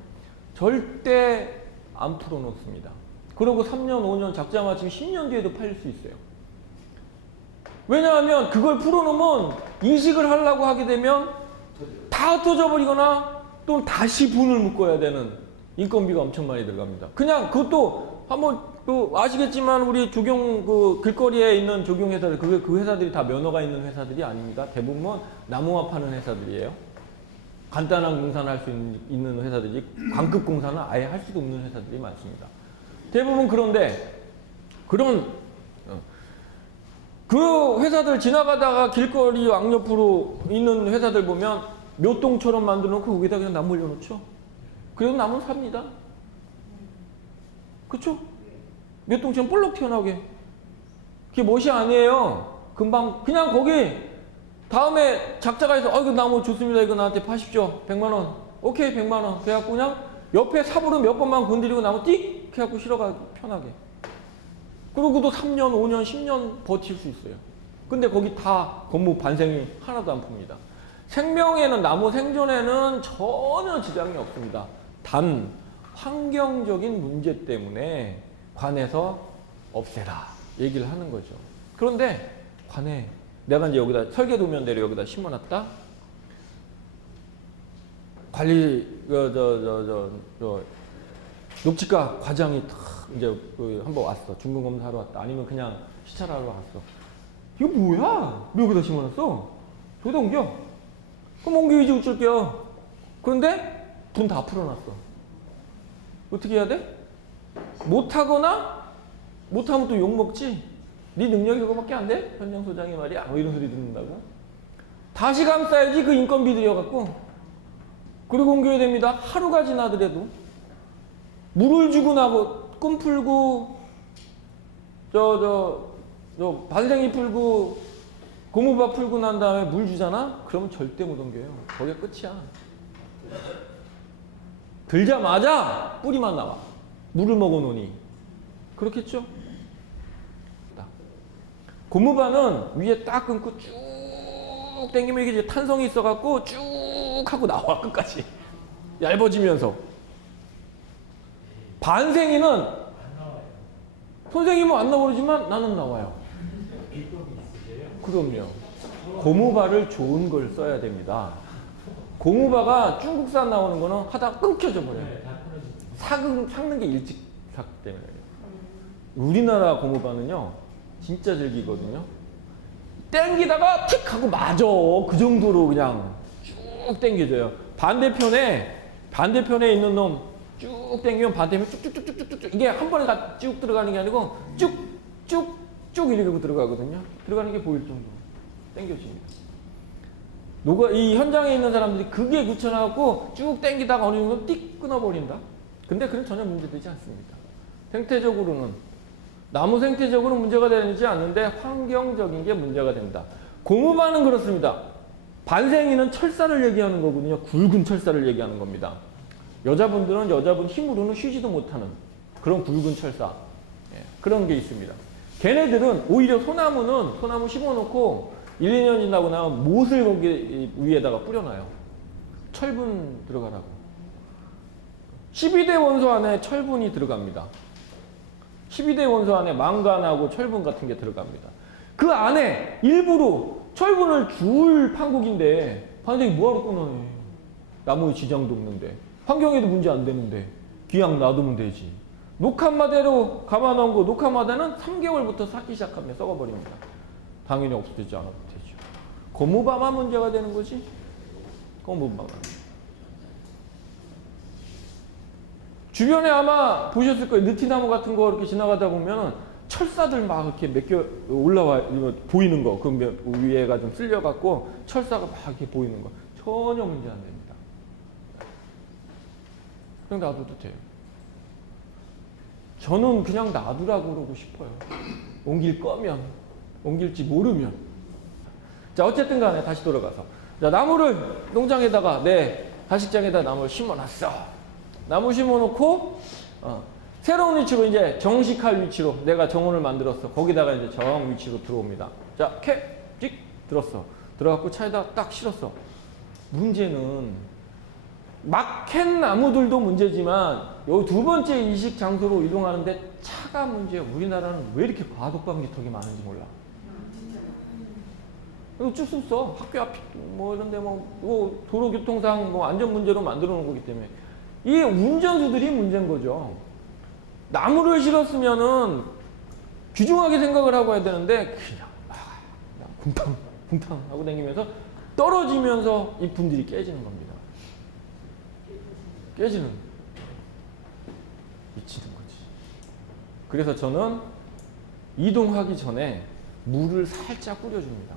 절대 안 풀어놓습니다. 그리고 3년, 5년 작자마 지금 10년 뒤에도 팔릴 수 있어요. 왜냐하면 그걸 풀어놓으면 이식을 하려고 하게 되면 다 흩어져 버리거나 또 다시 분을 묶어야 되는 인건비가 엄청 많이 들어갑니다. 그냥 그것도 한번 아시겠지만 우리 조경 그 길거리에 있는 조경 회사들 그 회사들이 다 면허가 있는 회사들이 아닙니다. 대부분 나무화 파는 회사들이에요. 간단한 공사는 할 수 있는 회사들이 광급 공사는 아예 할 수도 없는 회사들이 많습니다. 대부분 그런데 그런 그 회사들 지나가다가 길거리 양옆으로 있는 회사들 보면 묘동처럼 만들어 놓고 거기다 그냥 나무 올려놓죠. 그래도 나무는 삽니다. 그쵸? 묘동처럼 볼록 튀어나오게. 그게 멋이 아니에요. 금방 그냥 거기 다음에 작자가 해서 이거 나무 좋습니다. 이거 나한테 파십시오. 100만 원. 오케이 100만 원. 그래갖고 그냥 옆에 삽으로 몇 번만 건드리고 나무 띡 해갖고 실어가기 편하게. 그러고도 3년, 5년, 10년 버틸 수 있어요. 근데 거기 다 고무 반생이 하나도 안 풉니다. 생명에는 나무 생존에는 전혀 지장이 없습니다. 단 환경적인 문제 때문에 관에서 없애라 얘기를 하는 거죠. 그런데 관에 내가 이제 여기다 설계도면대로 여기다 심어놨다. 관리 녹지과 과장이 탁 이제 한번 왔어. 중간 검사하러 왔다. 아니면 그냥 시찰하러 왔어. 이거 뭐야? 왜 여기다 심어놨어? 저기다 옮겨. 그럼 옮겨야지 어쩔게요. 그런데 분 다 풀어놨어. 어떻게 해야 돼? 못하거나 못하면 또 욕먹지. 네 능력이 그거밖에 안 돼? 현장 소장이 말이야. 뭐 이런 소리 듣는다고. 다시 감싸야지 그 인건비 들여갖고. 그리고 옮겨야 됩니다. 하루가 지나더라도. 물을 주고 나고 끈 풀고 반생이 풀고 고무바 풀고 난 다음에 물 주잖아? 그러면 절대 못 옮겨요. 거기가 끝이야. 들자마자 뿌리만 나와. 물을 먹어놓으니. 그렇겠죠? 고무바는 위에 딱 끊고 쭉 당기면 이게 이제 탄성이 있어갖고 쭉 하고 나와 끝까지. 얇아지면서. 반생이는 선생님은 안 나오지만 나는 나와요. 그럼요. 고무바를 좋은 걸 써야 됩니다. 고무바가 중국산 나오는 거는 하다 끊겨져 버려요. 삭는 게 일찍 삭기 때문에. 우리나라 고무바는요 진짜 질기거든요. 땡기다가 틱 하고 맞아. 그 정도로 그냥 쭉 땡겨져요. 반대편에 있는 놈 쭉 땡기면 반대편 쭉쭉쭉쭉쭉 이게 한 번에 다 쭉 들어가는 게 아니고 쭉쭉쭉 이렇게 들어가거든요. 들어가는 게 보일 정도로 땡겨집니다. 이 현장에 있는 사람들이 그게 귀찮아갖고 쭉 땡기다가 어느 정도 띡 끊어버린다. 근데 그건 전혀 문제되지 않습니다. 생태적으로는 나무 생태적으로 문제가 되지 않는데 환경적인 게 문제가 된다. 고무바는 그렇습니다. 반생이는 철사를 얘기하는 거거든요. 굵은 철사를 얘기하는 겁니다. 여자분들은 여자분 힘으로는 쉬지도 못하는 그런 굵은 철사. 그런 게 있습니다. 걔네들은 오히려 소나무 심어놓고 1, 2년 지나고 나면 못을 거기 위에다가 뿌려놔요. 철분 들어가라고. 12대 원소 안에 철분이 들어갑니다. 12대 원소 안에 망간하고 철분 같은 게 들어갑니다. 그 안에 일부러 철분을 줄 판국인데 반생이 뭐하러 끊어내. 나무에 지장도 없는데 환경에도 문제 안 되는데 그냥 놔두면 되지. 녹한마대로 감아놓은 거 녹한마대는 3개월부터 삭기 시작하면 썩어버립니다. 당연히 없어지지 않아도 되죠. 고무바만 문제가 되는 거지 검은 부분만. 주변에 아마 보셨을 거예요. 느티나무 같은 거 이렇게 지나가다 보면 철사들 막 이렇게 몇 개 올라와 보이는 거. 그 위에가 좀 쓸려갖고 철사가 막 이렇게 보이는 거. 전혀 문제 안 됩니다. 그냥 놔둬도 돼요. 저는 그냥 놔두라고 그러고 싶어요. 옮길 거면, 옮길지 모르면. 자, 어쨌든 간에 다시 돌아가서. 자, 나무를 농장에다가, 가식장에다 나무를 심어놨어. 나무 심어놓고, 새로운 위치로 이제 정식할 위치로 내가 정원을 만들었어. 거기다가 이제 정 위치로 들어옵니다. 자, 찍! 들었어. 들어갖고 차에다 딱 실었어. 문제는, 막 캔 나무들도 문제지만, 요 두 번째 이식 장소로 이동하는데 차가 문제야. 우리나라는 왜 이렇게 과도방지턱이 많은지 몰라. 이거 쭉 써. 학교 앞, 이런데 도로교통상 안전 문제로 만들어 놓은 거기 때문에. 이 운전수들이 문제인 거죠. 나무를 실었으면은 귀중하게 생각을 하고 해야 되는데 그냥 쿵탕 하고 다니면서 떨어지면서 이 분들이 깨지는 겁니다. 깨지는. 미치는 거지. 그래서 저는 이동하기 전에 물을 살짝 뿌려줍니다.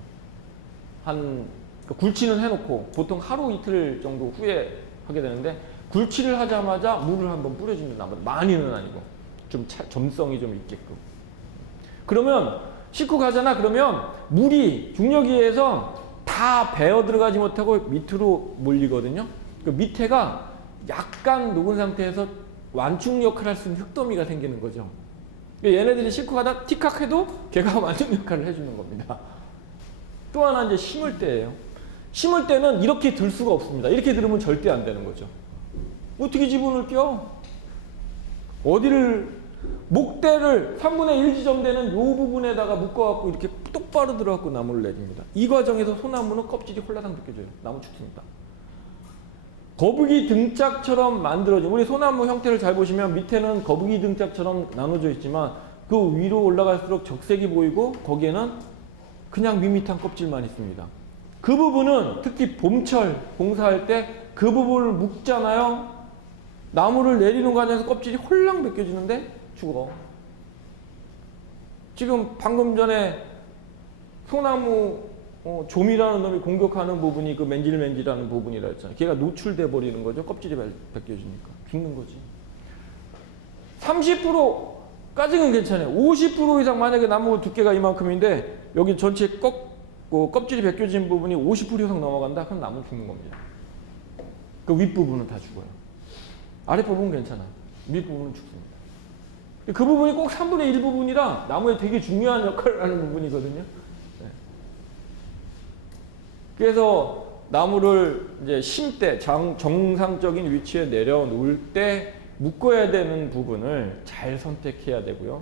굴치는 해놓고 보통 하루 이틀 정도 후에 하게 되는데 굴치를 하자마자 물을 한번 뿌려줍니다. 많이는 아니고 좀 점성이 좀 있게끔. 그러면 싣고 가잖아. 그러면 물이 중력에 의해서 다 배어 들어가지 못하고 밑으로 몰리거든요. 그 밑에가 약간 녹은 상태에서 완충 역할을 할 수 있는 흙더미가 생기는 거죠. 얘네들이 싣고 가다 티칵 해도 걔가 완충 역할을 해주는 겁니다. 또 하나 이제 심을 때예요. 심을 때는 이렇게 들 수가 없습니다. 이렇게 들으면 절대 안 되는 거죠. 어떻게 지분을 껴? 어디를, 목대를 3분의 1 지점되는 이 부분에다가 묶어갖고 이렇게 똑바로 들어갖고 나무를 내립니다. 이 과정에서 소나무는 껍질이 홀라당 벗겨져요. 나무 죽습니다. 거북이 등짝처럼 만들어진, 우리 소나무 형태를 잘 보시면 밑에는 거북이 등짝처럼 나눠져 있지만 그 위로 올라갈수록 적색이 보이고 거기에는 그냥 밋밋한 껍질만 있습니다. 그 부분은 특히 봄철 봉사할 때 그 부분을 묶잖아요. 나무를 내리는 과정에서 껍질이 홀랑 벗겨지는데 죽어. 지금 방금 전에 소나무 좀이라는 놈이 공격하는 부분이 그 맨질맨질하는 부분이라 했잖아요. 걔가 노출돼 버리는 거죠. 껍질이 벗겨지니까 죽는 거지. 30%까지는 괜찮아요. 50% 이상 만약에 나무 두께가 이만큼인데 여기 전체 껍질이 벗겨진 부분이 50% 이상 넘어간다. 그럼 나무는 죽는 겁니다. 그 윗부분은 다 죽어요. 아랫부분은 괜찮아. 윗부분은 죽습니다. 그 부분이 꼭 3분의 1 부분이라 나무에 되게 중요한 역할을 하는 부분이거든요. 네. 그래서 나무를 이제 심때 정상적인 위치에 내려놓을 때 묶어야 되는 부분을 잘 선택해야 되고요.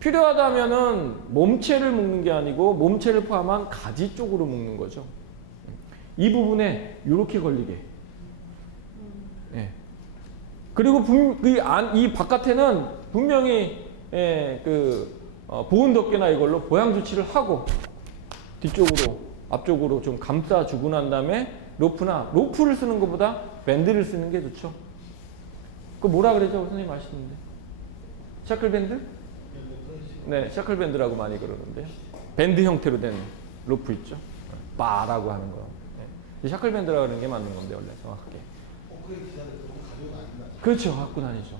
필요하다면은 몸체를 묶는 게 아니고 몸체를 포함한 가지 쪽으로 묶는 거죠. 이 부분에 이렇게 걸리게. 네. 그리고 이 바깥에는 분명히 보온 덮개나 이걸로 보양 조치를 하고 뒤쪽으로 앞쪽으로 좀 감싸주고 난 다음에 로프를 쓰는 것보다 밴드를 쓰는 게 좋죠. 그거 뭐라 그러죠? 선생님 아시는데. 샤클밴드? 네, 샤클밴드라고 많이 그러는데. 밴드 형태로 된 로프 있죠. 바라고 하는 거. 네. 샤클밴드라고 하는 게 맞는 건데 원래 정확하게. 그렇죠. 갖고 다니죠.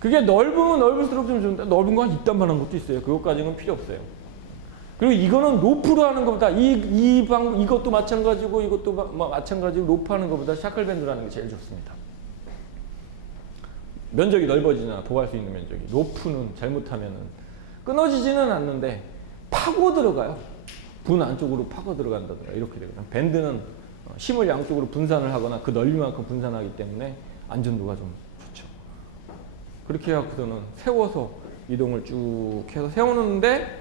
그게 넓으면 넓을수록 좀 좋은데 넓은 거 한 이딴만한 것도 있어요. 그것까지는 필요 없어요. 그리고 이거는 로프로 하는 것보다 이것도 마찬가지고 이것도 마찬가지고 로프 하는 것보다 샤클밴드로 하는 게 제일 좋습니다. 면적이 넓어지나 보호할 수 있는 면적이. 로프는 잘못하면은 끊어지지는 않는데 파고 들어가요. 분 안쪽으로 파고 들어간다든가 이렇게 되거든요. 밴드는 힘을 양쪽으로 분산을 하거나 그 넓이만큼 분산하기 때문에 안전도가 좀 좋죠. 그렇게 해갖고서는 세워서 이동을 쭉 해서 세우는데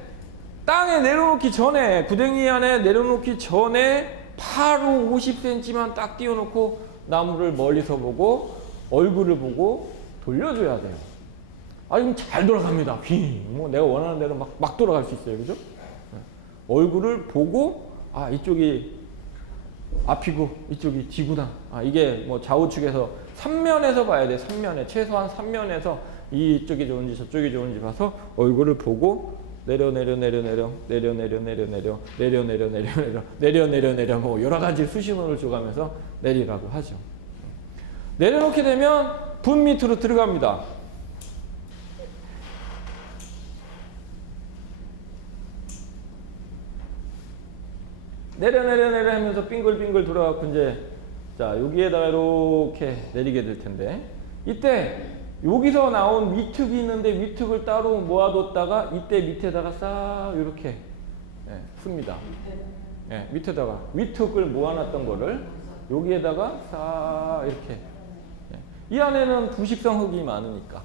땅에 내려놓기 전에, 구덩이 안에 내려놓기 전에 바로 50cm만 딱 띄워놓고 나무를 멀리서 보고 얼굴을 보고 돌려줘야 돼요. 지금 잘 돌아갑니다. 내가 원하는 대로 막 돌아갈 수 있어요. 그죠? 얼굴을 보고, 이쪽이 앞이고 이쪽이 뒤구나. 이게 뭐 좌우측에서 3면에서 봐야 돼. 3면에 최소한 3면에서 이쪽이 좋은지 저쪽이 좋은지 봐서 얼굴을 보고 내려 뭐 여러 가지 수신호를 줘가면서 내리라고 하죠. 내려놓게 되면 분 밑으로 들어갑니다. 내려 하면서 빙글빙글 돌아가고 이제 자 여기에다가 이렇게 내리게 될 텐데 이때 여기서 나온 위특이 있는데 위특을 따로 모아뒀다가 이때 밑에다가 싹 이렇게 씁니다. 밑에다가 위특을 모아놨던 거를 여기에다가 싹 이렇게 이 안에는 부식성 흙이 많으니까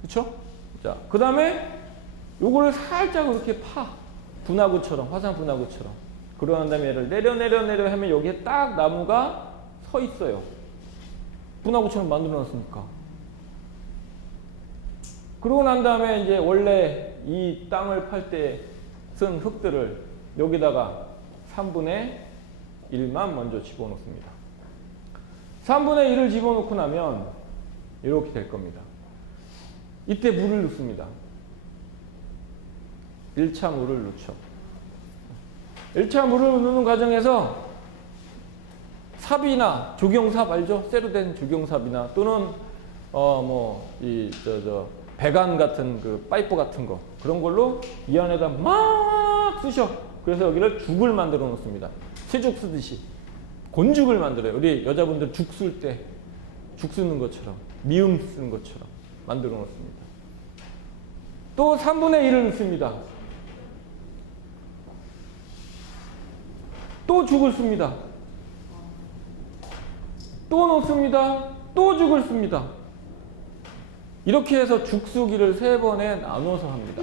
그렇죠? 자, 그 다음에 요거를 살짝 이렇게 분화구처럼 화산 분화구처럼 그러한 다음에 얘를 내려 하면 여기에 딱 나무가 서 있어요. 분화구처럼 만들어 놨으니까. 그러고 난 다음에 이제 원래 이 땅을 팔 때 쓴 흙들을 여기다가 3분의 1만 먼저 집어넣습니다. 3분의 1을 집어넣고 나면 이렇게 될 겁니다. 이때 물을 넣습니다. 1차 물을 넣죠. 1차 물을 넣는 과정에서 삽이나 조경삽 알죠? 쇠로 된 조경삽이나 또는 배관 같은 그 파이프 같은 거 그런 걸로 이 안에다 막 쑤셔. 그래서 여기를 죽을 만들어 놓습니다. 쇠죽 쓰듯이 곤죽을 만들어요. 우리 여자분들 죽 쓸 때 죽 쓰는 것처럼 미음 쓰는 것처럼 만들어 놓습니다. 또 3분의 1을 넣습니다. 또 죽을 씁니다. 또 넣습니다. 또 죽을 씁니다. 이렇게 해서 죽수기를 3번에 나눠서 합니다.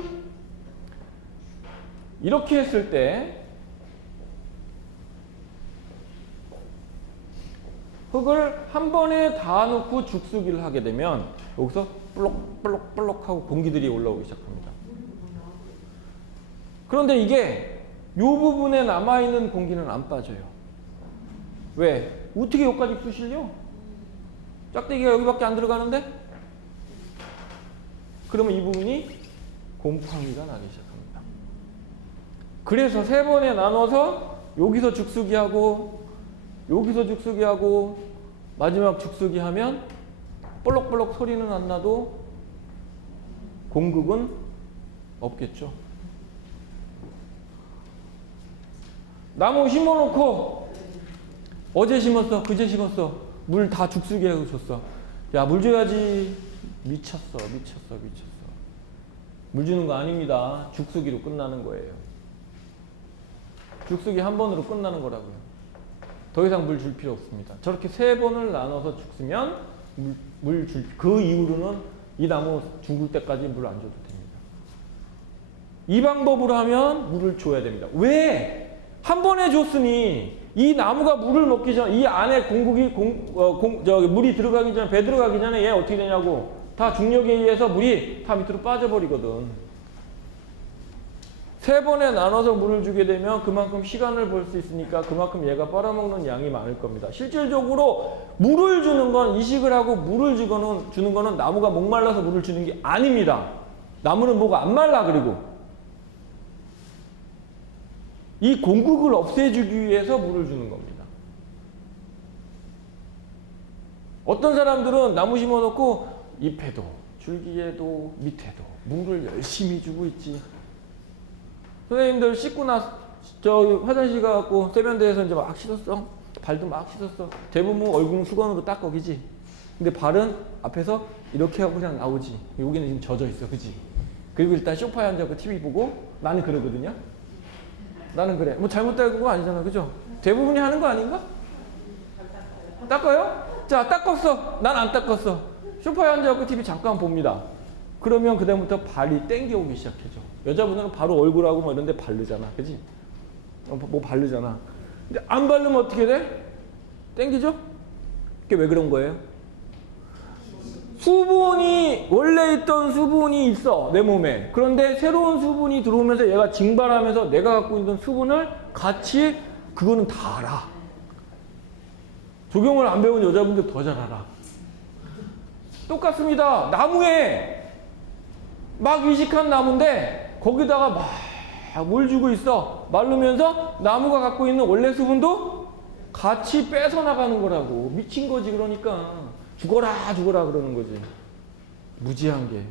이렇게 했을 때 흙을 한 번에 다 넣고 죽수기를 하게 되면 여기서 볼록 하고 공기들이 올라오기 시작합니다. 그런데 이게 이 부분에 남아있는 공기는 안 빠져요. 왜? 어떻게 여기까지 쑤실려? 짝대기가 여기밖에 안 들어가는데? 그러면 이 부분이 곰팡이가 나기 시작합니다. 그래서 3번에 나눠서 여기서 죽수기하고 여기서 죽수기하고 마지막 죽수기 하면 볼록볼록 소리는 안 나도 공급은 없겠죠. 나무 심어놓고 어제 심었어, 그제 심었어, 물 다 죽수기 하고 줬어. 야, 물 줘야지. 미쳤어. 물 주는 거 아닙니다. 죽수기로 끝나는 거예요. 죽수기 한 번으로 끝나는 거라고요. 더 이상 물 줄 필요 없습니다. 저렇게 3번을 나눠서 죽으면 그 이후로는 이 나무 죽을 때까지 물 안 줘도 됩니다. 이 방법으로 하면 물을 줘야 됩니다. 왜? 한 번에 줬으니 이 나무가 물을 먹기 전에 이 안에 물이 들어가기 전에 배 들어가기 전에 얘 어떻게 되냐고 다 중력에 의해서 물이 다 밑으로 빠져버리거든. 3번에 나눠서 물을 주게 되면 그만큼 시간을 벌 수 있으니까 그만큼 얘가 빨아먹는 양이 많을 겁니다. 실질적으로 물을 주는 건 이식을 하고 물을 주는 거는 나무가 목말라서 물을 주는 게 아닙니다. 나무는 뭐가 안 말라. 그리고 이 공극을 없애주기 위해서 물을 주는 겁니다. 어떤 사람들은 나무 심어놓고 잎에도 줄기에도 밑에도 물을 열심히 주고 있지. 선생님들 씻고 나서 화장실 가갖고 세면대에서 이제 막 씻었어. 발도 막 씻었어. 대부분 얼굴은 수건으로 닦어, 그지? 근데 발은 앞에서 이렇게 하고 그냥 나오지. 여기는 지금 젖어 있어, 그지? 그리고 일단 소파에 앉아서 TV 보고 나는 그러거든요. 나는 그래. 뭐 잘못 닦은 거 아니잖아, 그죠? 대부분이 하는 거 아닌가? 닦아요? 자, 닦았어. 난 안 닦았어. 소파에 앉아갖고 TV 잠깐 봅니다. 그러면 그다음부터 발이 땡겨오기 시작해져. 여자분들은 바로 얼굴하고 뭐 이런 데 바르잖아, 그지? 뭐 바르잖아. 근데 안 바르면 어떻게 돼? 땡기죠? 그게 왜 그런 거예요? 수분이 원래 있던 수분이 있어, 내 몸에. 그런데 새로운 수분이 들어오면서 얘가 증발하면서 내가 갖고 있는 수분을 같이 그거는 다 알아. 조경을 안 배운 여자분들 더 잘 알아. 똑같습니다. 나무에 막 이식한 나무인데 거기다가 막 물 주고 있어. 마르면서 나무가 갖고 있는 원래 수분도 같이 뺏어나가는 거라고. 미친 거지. 그러니까 죽어라 죽어라 그러는 거지. 무지한 게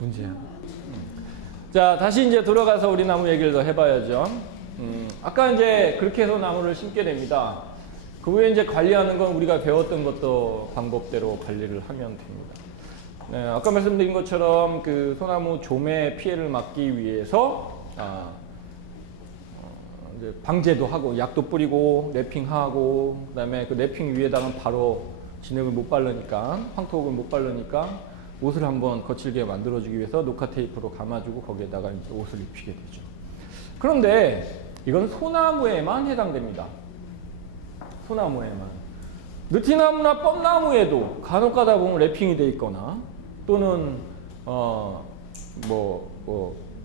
문제야. 자, 다시 이제 돌아가서 우리 나무 얘기를 더 해봐야죠. 아까 이제 그렇게 해서 나무를 심게 됩니다. 그 후에 이제 관리하는 건 우리가 배웠던 것도 방법대로 관리를 하면 됩니다. 네, 아까 말씀드린 것처럼 그 소나무 좀의 피해를 막기 위해서 이제 방제도 하고 약도 뿌리고 랩핑하고 그다음에 그 랩핑 위에다가 바로 진흙을 못 바르니까 황토흙을 못 바르니까 옷을 한번 거칠게 만들어주기 위해서 녹화 테이프로 감아주고 거기에다가 이제 옷을 입히게 되죠. 그런데 이건 소나무에만 해당됩니다. 소나무에만. 느티나무나 뻔나무에도 간혹 가다 보면 랩핑이 돼 있거나 또는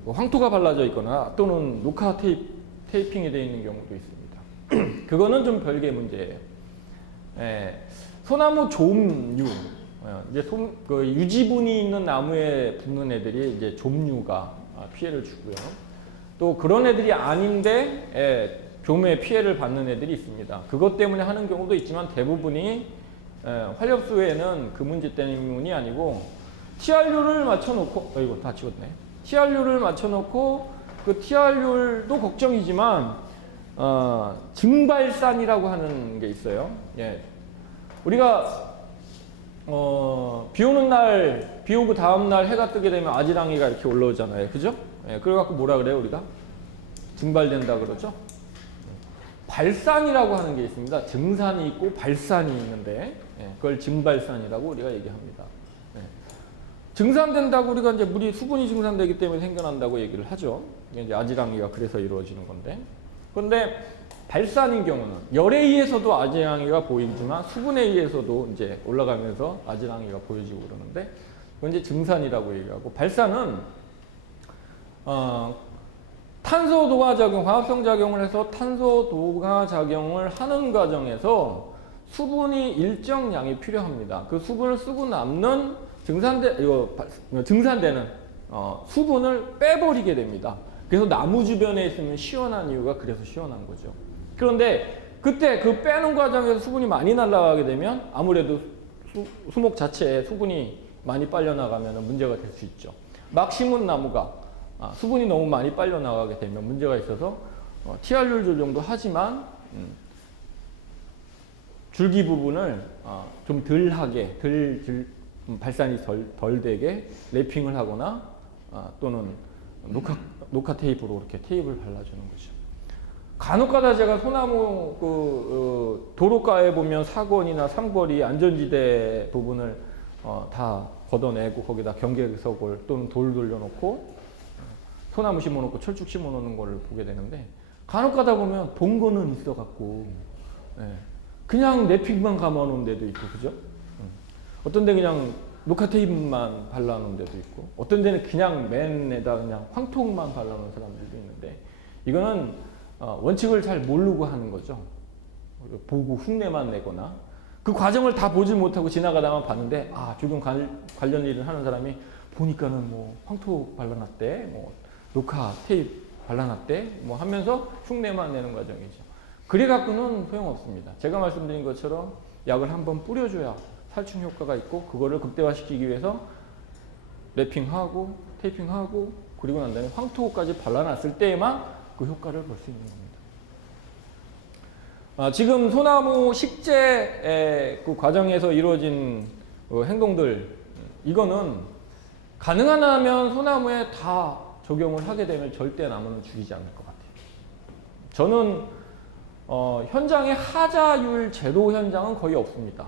황토가 발라져 있거나 또는 녹화 테이핑이 되어 있는 경우도 있습니다. 그거는 좀 별개의 문제예요. 예, 소나무 좀류, 이제 그 유지분이 있는 나무에 붙는 애들이 이제 좀류가 피해를 주고요. 또 그런 애들이 아닌데 좀에 피해를 받는 애들이 있습니다. 그것 때문에 하는 경우도 있지만 대부분이 활엽수에는 그 문제 때문이 아니고 TRU를 맞춰놓고 이거 다 지웠네. TRU를 맞춰놓고 그 TRU도 걱정이지만 증발산이라고 하는 게 있어요. 예, 우리가 비 오는 날, 비 오고 다음 날 해가 뜨게 되면 아지랑이가 이렇게 올라오잖아요. 그죠? 예, 그래갖고 뭐라 그래요, 우리가? 증발된다 그러죠? 발산이라고 하는 게 있습니다. 증산이 있고 발산이 있는데, 예, 그걸 증발산이라고 우리가 얘기합니다. 예. 증산된다고 우리가 이제 물이 수분이 증산되기 때문에 생겨난다고 얘기를 하죠. 이게 이제 아지랑이가 그래서 이루어지는 건데. 그런데 발산인 경우는 열에 의해서도 아지랑이가 보이지만 수분에 의해서도 이제 올라가면서 아지랑이가 보여지고 그러는데 그건 이제 증산이라고 얘기하고 발산은 탄소 도가 작용, 화합성 작용을 해서 탄소 도가 작용을 하는 과정에서 수분이 일정량이 필요합니다. 그 수분을 쓰고 남는 증산되는 수분을 빼버리게 됩니다. 그래서 나무 주변에 있으면 시원한 이유가 그래서 시원한 거죠. 그런데 그때 그 빼는 과정에서 수분이 많이 날아가게 되면 아무래도 수목 자체에 수분이 많이 빨려나가면 문제가 될 수 있죠. 막 심은 나무가 수분이 너무 많이 빨려나가게 되면 문제가 있어서 TRU 조정도 하지만 줄기 부분을 좀 덜하게, 발산이 덜 되게 랩핑을 하거나 또는 녹화 테이프로 이렇게 테이프를 발라주는 거죠. 간혹가다 제가 소나무 도로가에 보면 사거리나 삼거리 안전지대 부분을 다 걷어내고 거기다 경계석을 또는 돌 돌려놓고 소나무 심어놓고 철쭉 심어놓는 걸 보게 되는데 간혹가다 보면 본 거는 있어갖고 그냥 랩핑만 감아놓은 데도 있고 그죠? 어떤 데 그냥 녹화 테이프만 발라놓은 데도 있고 어떤 데는 그냥 맨에다 그냥 황토만 발라놓은 사람들도 있는데 이거는 원칙을 잘 모르고 하는 거죠. 보고 흉내만 내거나 그 과정을 다 보지 못하고 지나가다만 봤는데 조경 관련 일을 하는 사람이 보니까는 뭐 황토 발라놨대, 뭐 녹화 테이프 발라놨대, 뭐 하면서 흉내만 내는 과정이죠. 그래갖고는 소용없습니다. 제가 말씀드린 것처럼 약을 한번 뿌려줘야 살충 효과가 있고 그거를 극대화시키기 위해서 랩핑하고 테이핑하고 그리고 난 다음에 황토까지 발라놨을 때에만 그 효과를 볼 수 있는 겁니다. 지금 소나무 식재 그 과정에서 이루어진 행동들 이거는 가능하다면 소나무에 다 적용을 하게 되면 절대 나무는 죽이지 않을 것 같아요. 저는 현장에 하자율 제로 현장은 거의 없습니다.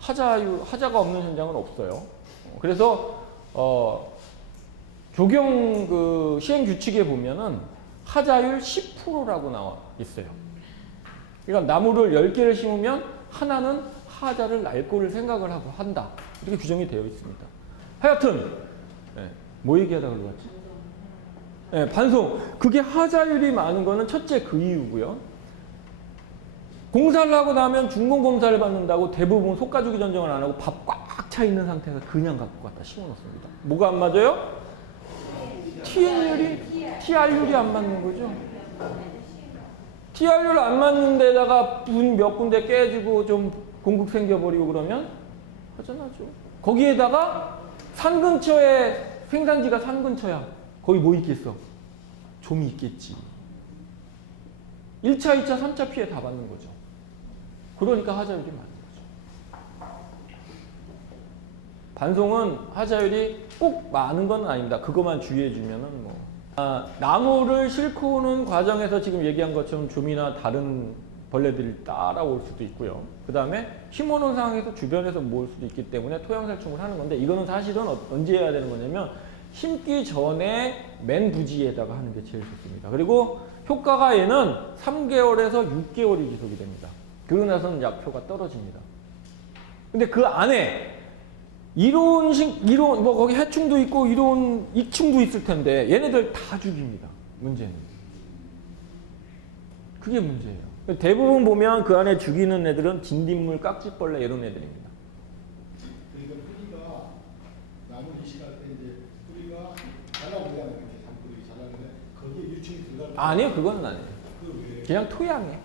하자가 없는 현장은 없어요. 그래서 조경 그 시행 규칙에 보면은 하자율 10%라고 나와 있어요. 그러니까 나무를 10개를 심으면 하나는 하자를 날 거를 생각을 하고 한다. 이렇게 규정이 되어 있습니다. 하여튼 뭐 얘기하다가 그러지? 예, 반송. 그게 하자율이 많은 거는 첫째 그 이유고요. 공사를 하고 나면 준공검사를 받는다고 대부분 속가주기 전정을 안 하고 밥 꽉 차 있는 상태에서 그냥 갖고 갖다 심어놓습니다. 뭐가 안 맞아요? TR율이 안 맞는 거죠. TR율 안 맞는 데다가 분 몇 군데 깨지고 좀 공국 생겨버리고 그러면 허전하죠. 거기에다가 산 근처에 생산지가 산 근처야. 거기 뭐 있겠어? 좀이 있겠지. 1차, 2차, 3차 피해 다 받는 거죠. 그러니까 하자율이 많은 거죠. 반송은 하자율이 꼭 많은 건 아닙니다. 그것만 주의해주면은 뭐. 나무를 싣고 오는 과정에서 지금 얘기한 것처럼 좀이나 다른 벌레들이 따라올 수도 있고요. 그 다음에 심어놓은 상황에서 주변에서 모을 수도 있기 때문에 토양살충을 하는 건데, 이거는 사실은 언제 해야 되는 거냐면 심기 전에 맨 부지에다가 하는 게 제일 좋습니다. 그리고 효과가 얘는 3개월에서 6개월이 지속이 됩니다. 그러고 나서는 약효가 떨어집니다. 근데 그 안에 이로운 뭐 거기 해충도 있고 이로운 익충도 있을 텐데 얘네들 다 죽입니다. 문제는. 그게 문제예요. 대부분 보면 그 안에 죽이는 애들은 진딧물, 깍지벌레 이런 애들입니다. 그러니까 뿌리가 나무 이식할 때 이제 뿌리가 잘라보잖아요. 이렇게 잔뿌리 잘라는데 거기에 유충이 들어갈 때 아니요, 그건 아니에요. 그 그냥 토양에.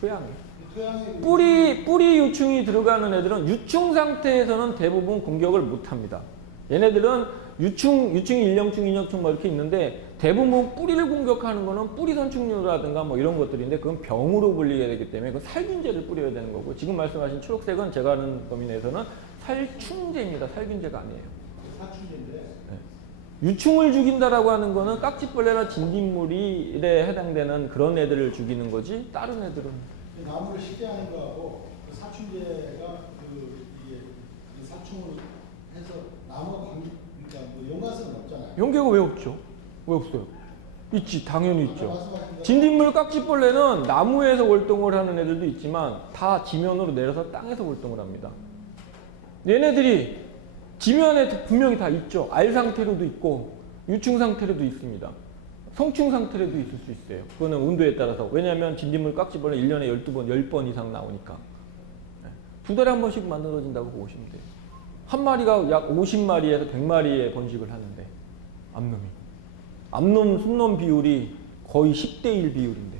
토양에. 토양에 뿌리 유충이 들어가는 애들은 유충 상태에서는 대부분 공격을 못 합니다. 얘네들은 유충이 1령충, 2령충 뭐 이렇게 있는데 대부분 뿌리를 공격하는 거는 뿌리선충류라든가 뭐 이런 것들인데 그건 병으로 불리게 되기 때문에 그 살균제를 뿌려야 되는 거고, 지금 말씀하신 초록색은 제가 아는 범위 내에서는 살충제입니다. 살균제가 아니에요. 사춘제인데 네. 유충을 죽인다라고 하는 거는 깍지벌레나 진딧물에 해당되는 그런 애들을 죽이는 거지 다른 애들은. 나무를 쉽게 하는 거하고 그 사춘제가 이게 사충을 해서 나무가 그러니까 뭐 연관성은 없잖아요. 연계가 왜 없죠? 왜 없어요? 있지, 당연히 있죠. 말씀하신 진딧물 깍지벌레는 나무에서 월동을 하는 애들도 있지만 다 지면으로 내려서 땅에서 월동을 합니다. 얘네들이 지면에 분명히 다 있죠. 알 상태로도 있고 유충 상태로도 있습니다. 성충 상태로도 있을 수 있어요. 그거는 온도에 따라서. 왜냐하면 진딧물 깍지벌레 1년에 12번, 10번 이상 나오니까. 두 달에 한 번씩 만들어진다고 보시면 돼요. 한 마리가 약 50마리에서 100마리의 번식을 하는데, 암놈이. 암놈, 순놈 비율이 거의 10대 1 비율인데.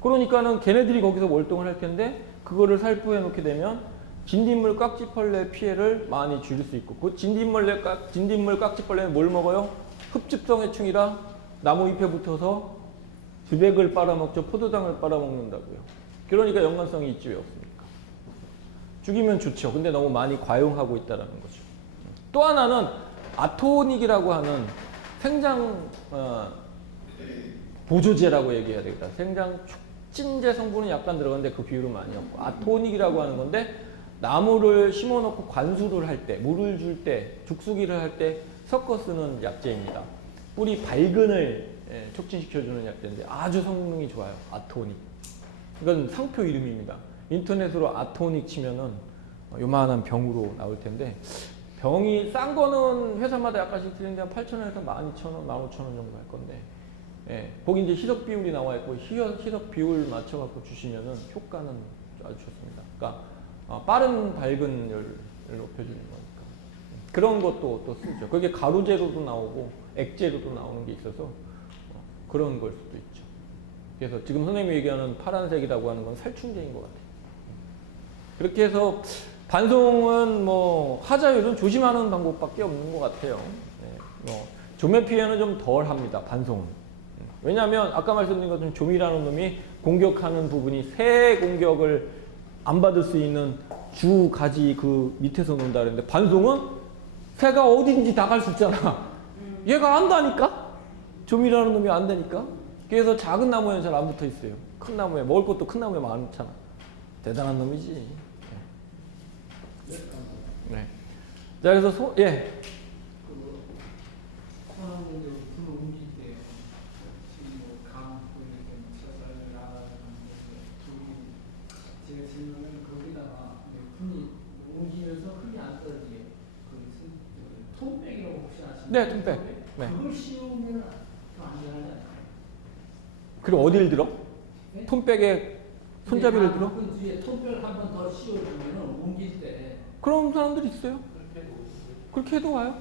그러니까는 걔네들이 거기서 월동을 할 텐데, 그거를 살포해 놓게 되면 진딧물 깍지벌레 피해를 많이 줄일 수 있고, 그 진딧물 깍지벌레는 뭘 먹어요? 흡집성 해충이라 나무 잎에 붙어서 주백을 빨아먹죠. 포도당을 빨아먹는다고요. 그러니까 연관성이 있지 왜 없습니까? 죽이면 좋죠. 근데 너무 많이 과용하고 있다는 거죠. 또 하나는 아토닉이라고 하는 생장 보조제라고 얘기해야 되겠다. 생장 촉진제 성분은 약간 들어가는데 그 비율은 많이 없고, 아토닉이라고 하는 건데 나무를 심어놓고 관수를 할 때, 물을 줄 때, 죽수기를 할 때 섞어 쓰는 약제입니다. 뿌리 발근을 촉진시켜주는 약제인데 아주 성능이 좋아요. 아토닉. 이건 상표 이름입니다. 인터넷으로 아토닉 치면은 요만한 병으로 나올 텐데, 병이 싼 거는 회사마다 약간씩 틀린데 한 8,000원에서 12,000원, 15,000원 정도 할 건데, 거기 이제 희석 비율이 나와 있고 희석 비율 맞춰갖고 주시면은 효과는 아주 좋습니다. 그러니까 빠른 발근율을 높여주는 거니까. 그런 것도 또 쓰죠. 그게 가루제로도 나오고 액제로도 나오는 게 있어서 그런 걸 수도 있죠. 그래서 지금 선생님이 얘기하는 파란색이라고 하는 건 살충제인 것 같아요. 그렇게 해서 반송은 뭐 하자율은 조심하는 방법밖에 없는 것 같아요. 조매 피해는 좀 덜 합니다. 반송은. 왜냐하면 아까 말씀드린 것처럼 좀이라는 놈이 공격하는 부분이 새 공격을 안 받을 수 있는 주 가지 그 밑에서 논다 그랬는데, 반송은 새가 어딘지 다 갈 수 있잖아. 얘가 안다니까? 좀이라는 놈이 안 되니까. 그래서 작은 나무에는 잘 안 붙어 있어요. 큰 나무에, 먹을 것도 큰 나무에 많잖아. 대단한 놈이지. 네. 자, 그래서 분을 옮길 때 지금 뭐 강, 사살 나가는 제가 질문은 거기다가 분이 옮기면서 흙이 안 떨어지게 그 톰백이라고 혹시 아시나요? 네, 톰백. 네. 그걸 씌우면 더 안전하잖아요. 그럼 어디를 들어? 톤백에 손잡이를 들어? 그 뒤에 톱을 한 번 더 씌워주면 옮길 때 그런 사람들이 있어요. 그렇게 해도 그렇게 해도 와요.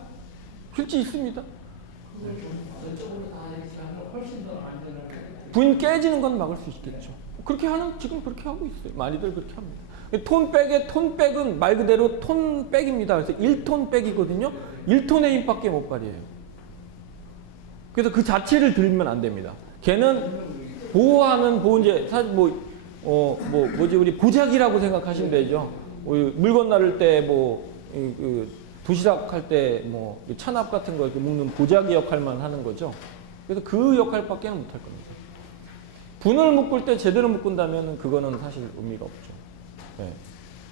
실제 있습니다. 저쪽으로 다 이렇게 하면 훨씬 더 안전하게. 분 깨지는 건 막을 수 있겠죠. 그렇게 하는 지금 그렇게 하고 있어요. 많이들 그렇게 합니다. 톤백은 말 그대로 톤백입니다. 그래서 1톤 백이거든요. 1톤의 힘밖에 못 발휘해요. 그래서 그 자체를 들면 안 됩니다. 걔는 보호하는 보호제 사실 뭐지 우리 보자기라고 생각하시면 되죠. 물 건너를 때 도시락 할 때 뭐 찬압 같은 거 이렇게 묶는 보자기 역할만 하는 거죠. 그래서 그 역할밖에는 못 할 겁니다. 분을 묶을 때 제대로 묶은다면 그거는 사실 의미가 없죠. 네.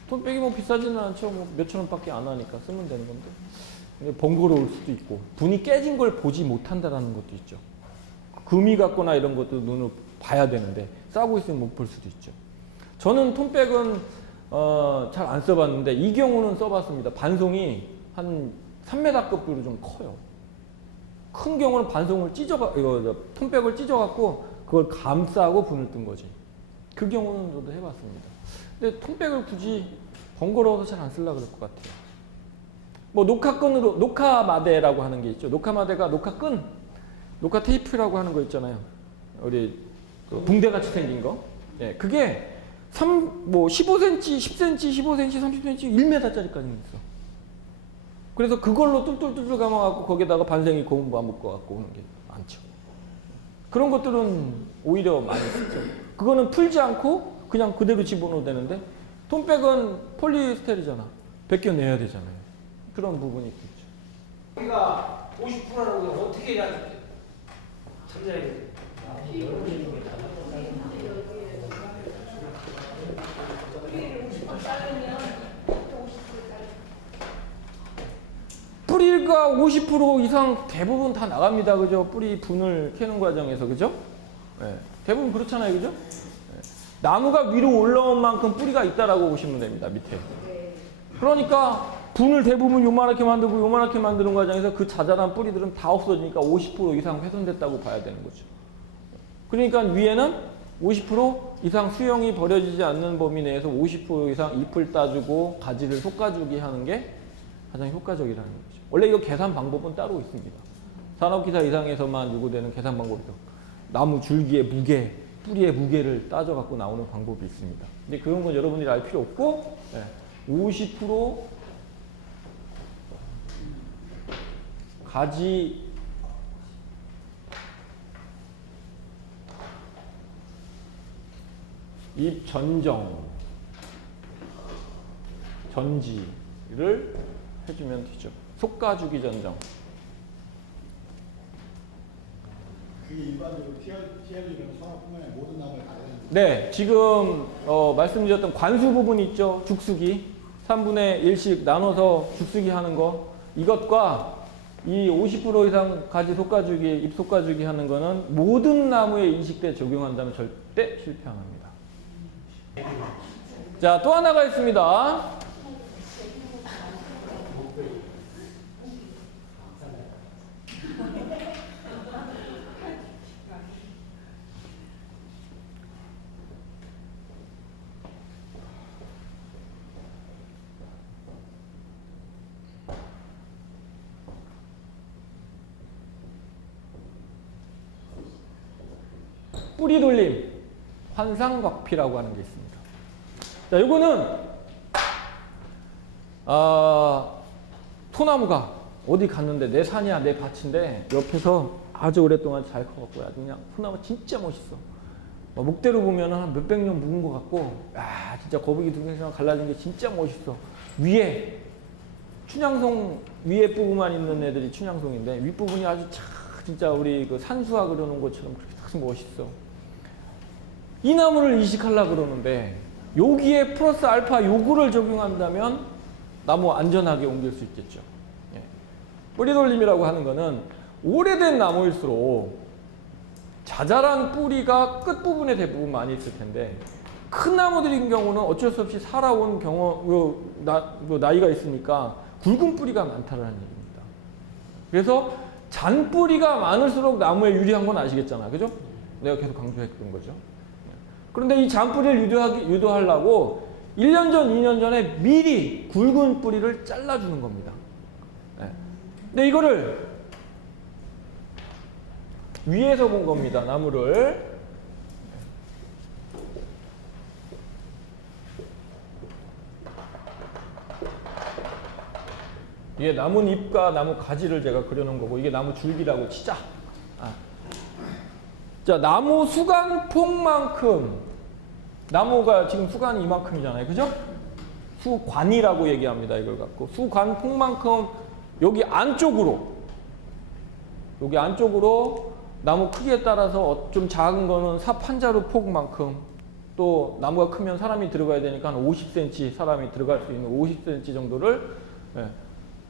톤백이 뭐 비싸지는 않죠. 뭐 몇천 원밖에 안 하니까 쓰면 되는 건데. 근데 번거로울 수도 있고 분이 깨진 걸 보지 못한다라는 것도 있죠. 금이 같거나 이런 것도 눈으로 봐야 되는데 싸고 있으면 못 볼 수도 있죠. 저는 톤백은 잘 안 써봤는데 이 경우는 써봤습니다. 반송이 한 3m급으로 좀 커요. 큰 경우는 반송을 톤백을 찢어갖고 그걸 감싸고 분을 뜬 거지. 그 경우는 저도 해봤습니다. 근데 톤백을 굳이 번거로워서 잘 안 쓰려고 그럴 것 같아요. 뭐 녹화끈으로, 녹화마대라고 하는 게 있죠. 녹화마대가 녹화끈, 녹화 테이프라고 하는 거 있잖아요. 우리 그 붕대같이 생긴 거. 예, 그게 15cm, 10cm, 15cm, 30cm, 1m짜리까지 있어. 그래서 그걸로 뚫뚫뚫 감아갖고 거기다가 반생이 고무 묶어갖고 오는 게 많죠. 그런 것들은 오히려 많이 쓰죠. 그거는 풀지 않고 그냥 그대로 집어넣어도 되는데 톤백은 폴리에스테르잖아. 벗겨내야 되잖아요. 그런 부분이 있겠죠. 우리가 50%라고 어떻게 해야 참여해야 돼? 뿌리가 50% 이상 대부분 다 나갑니다. 그죠? 뿌리 분을 캐는 과정에서. 그죠? 네. 대부분 그렇잖아요. 그죠? 네. 나무가 위로 올라온 만큼 뿌리가 있다라고 보시면 됩니다. 밑에. 그러니까 분을 대부분 요만하게 만들고 요만하게 만드는 과정에서 그 자잘한 뿌리들은 다 없어지니까 50% 이상 훼손됐다고 봐야 되는 거죠. 그러니까 위에는 50% 이상 수영이 버려지지 않는 범위 내에서 50% 이상 잎을 따주고 가지를 솎아주기 하는 게 가장 효과적이라는 거죠. 원래 이거 계산 방법은 따로 있습니다. 산업기사 이상에서만 요구되는 계산 방법이죠. 나무 줄기의 무게, 뿌리의 무게를 따져갖고 나오는 방법이 있습니다. 근데 그런 건 여러분들이 알 필요 없고 50% 가지 잎 전지를 해주면 되죠. 솎아주기 전정. 그게 일반적으로 TR리는 산업뿐만 아니라 모든 나무에 다 되는 거죠. 네, 지금 말씀드렸던 관수 부분 있죠. 죽수기 3분의 1씩 나눠서 죽수기 하는 거, 이것과 이 50% 이상 가지 솎아주기, 잎 솎아주기 하는 거는 모든 나무에 인식대 적용한다면 절대 실패 안 합니다. 자, 또 하나가 있습니다. 뿌리 돌림, 환상곽피라고 하는 게 있습니다. 자, 요거는 소나무가 어디 갔는데 내 산이야, 내 밭인데 옆에서 아주 오랫동안 잘 커갖고 아주 그냥 소나무 진짜 멋있어. 목대로 보면 한 몇백 년 묵은 것 같고, 야, 진짜 거북이 등생처럼 갈라진 게 진짜 멋있어. 위에 춘향송 위에 부분만 있는 애들이 춘향송인데 윗부분이 아주 진짜 우리 그 산수화 그려놓은 것처럼 그렇게 딱 멋있어. 이 나무를 이식하려고 그러는데 여기에 플러스 알파 요구를 적용한다면 나무 안전하게 옮길 수 있겠죠. 예. 뿌리 돌림이라고 하는 거는 오래된 나무일수록 자잘한 뿌리가 끝부분에 대부분 많이 있을 텐데 큰 나무들인 경우는 어쩔 수 없이 살아온 나이가 있으니까 굵은 뿌리가 많다는 얘기입니다. 그래서 잔뿌리가 많을수록 나무에 유리한 건 아시겠잖아. 그죠? 내가 계속 강조했던 거죠. 그런데 이 잔뿌리를 유도하려고 1년 전, 2년 전에 미리 굵은 뿌리를 잘라주는 겁니다. 네. 근데 이거를 위에서 본 겁니다. 나무를. 이게 나뭇잎과 나무 가지를 제가 그려놓은 거고 이게 나무 줄기라고 치자. 자, 나무 수간 폭만큼 나무가 지금 수간이 이만큼이잖아요. 그죠? 수관이라고 얘기합니다. 이걸 갖고 수관 폭만큼 여기 안쪽으로 나무 크기에 따라서 좀 작은 거는 삽 한 자루 폭만큼 또 나무가 크면 사람이 들어가야 되니까 한 50cm 사람이 들어갈 수 있는 50cm 정도를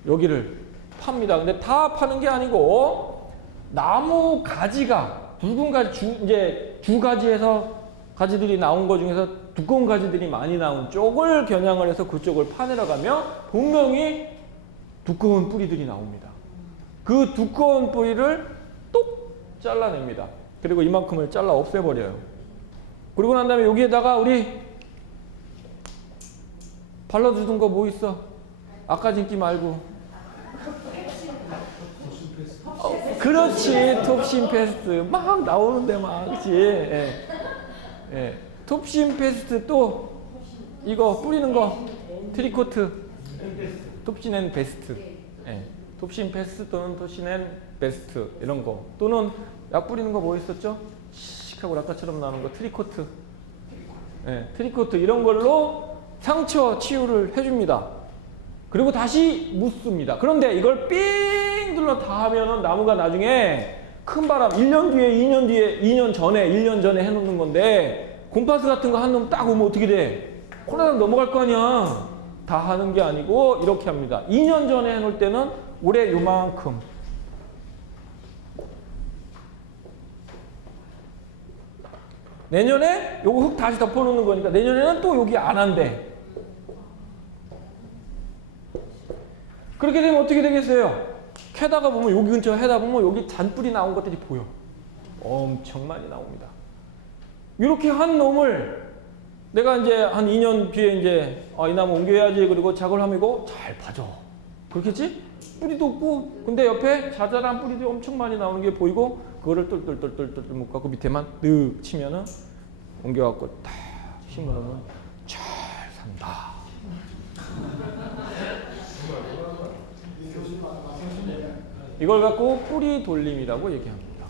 여기를 팝니다. 근데 다 파는 게 아니고 나무 가지가 굵은 가지 이제 주 가지에서 가지들이 나온 것 중에서 두꺼운 가지들이 많이 나온 쪽을 겨냥을 해서 그쪽을 파내려가면 분명히 두꺼운 뿌리들이 나옵니다. 그 두꺼운 뿌리를 똑 잘라냅니다. 그리고 이만큼을 잘라 없애버려요. 그리고 난 다음에 여기에다가 우리 발라주던 거 뭐 있어? 아까 진기 말고. 그렇지. 톱신 페스트 막 나오는데 막 그렇지. 예. 톱신 페스트 또 이거 뿌리는 거 트리코트 톱신 앤 베스트. 예. 톱신 페스트 또는 톱신 앤 베스트 이런 거 또는 약 뿌리는 거 뭐 있었죠? 씩하고 라카처럼 나오는 거 트리코트. 예. 트리코트 이런 걸로 상처 치유를 해줍니다. 그리고 다시 묻습니다. 그런데 이걸 삥 둘러 다 하면은 나무가 나중에 큰 바람 1년 뒤에 2년 뒤에 2년 전에 1년 전에 해놓는 건데 곰파스 같은 거 한 놈 딱 오면 어떻게 돼? 코로나 넘어갈 거 아니야. 다 하는 게 아니고 이렇게 합니다. 2년 전에 해놓을 때는 올해 요만큼 내년에 요거 흙 다시 덮어놓는 거니까 내년에는 또 여기 안 한대. 그렇게 되면 어떻게 되겠어요? 캐다가 보면 여기 근처 해다 보면 여기 잔뿌리 나온 것들이 보여. 엄청 많이 나옵니다. 이렇게 한 놈을 내가 이제 한 2년 뒤에 이제 이 나무 옮겨야지 그리고 작업을 하면 이거 잘 파져. 그렇겠지? 뿌리도 없고 근데 옆에 자잘한 뿌리들이 엄청 많이 나오는 게 보이고 그거를 똘똘똘똘똘 묶어갖고 밑에만 득 치면은 옮겨갖고 딱 심으면 잘 산다. 이걸 갖고 뿌리 돌림이라고 얘기합니다.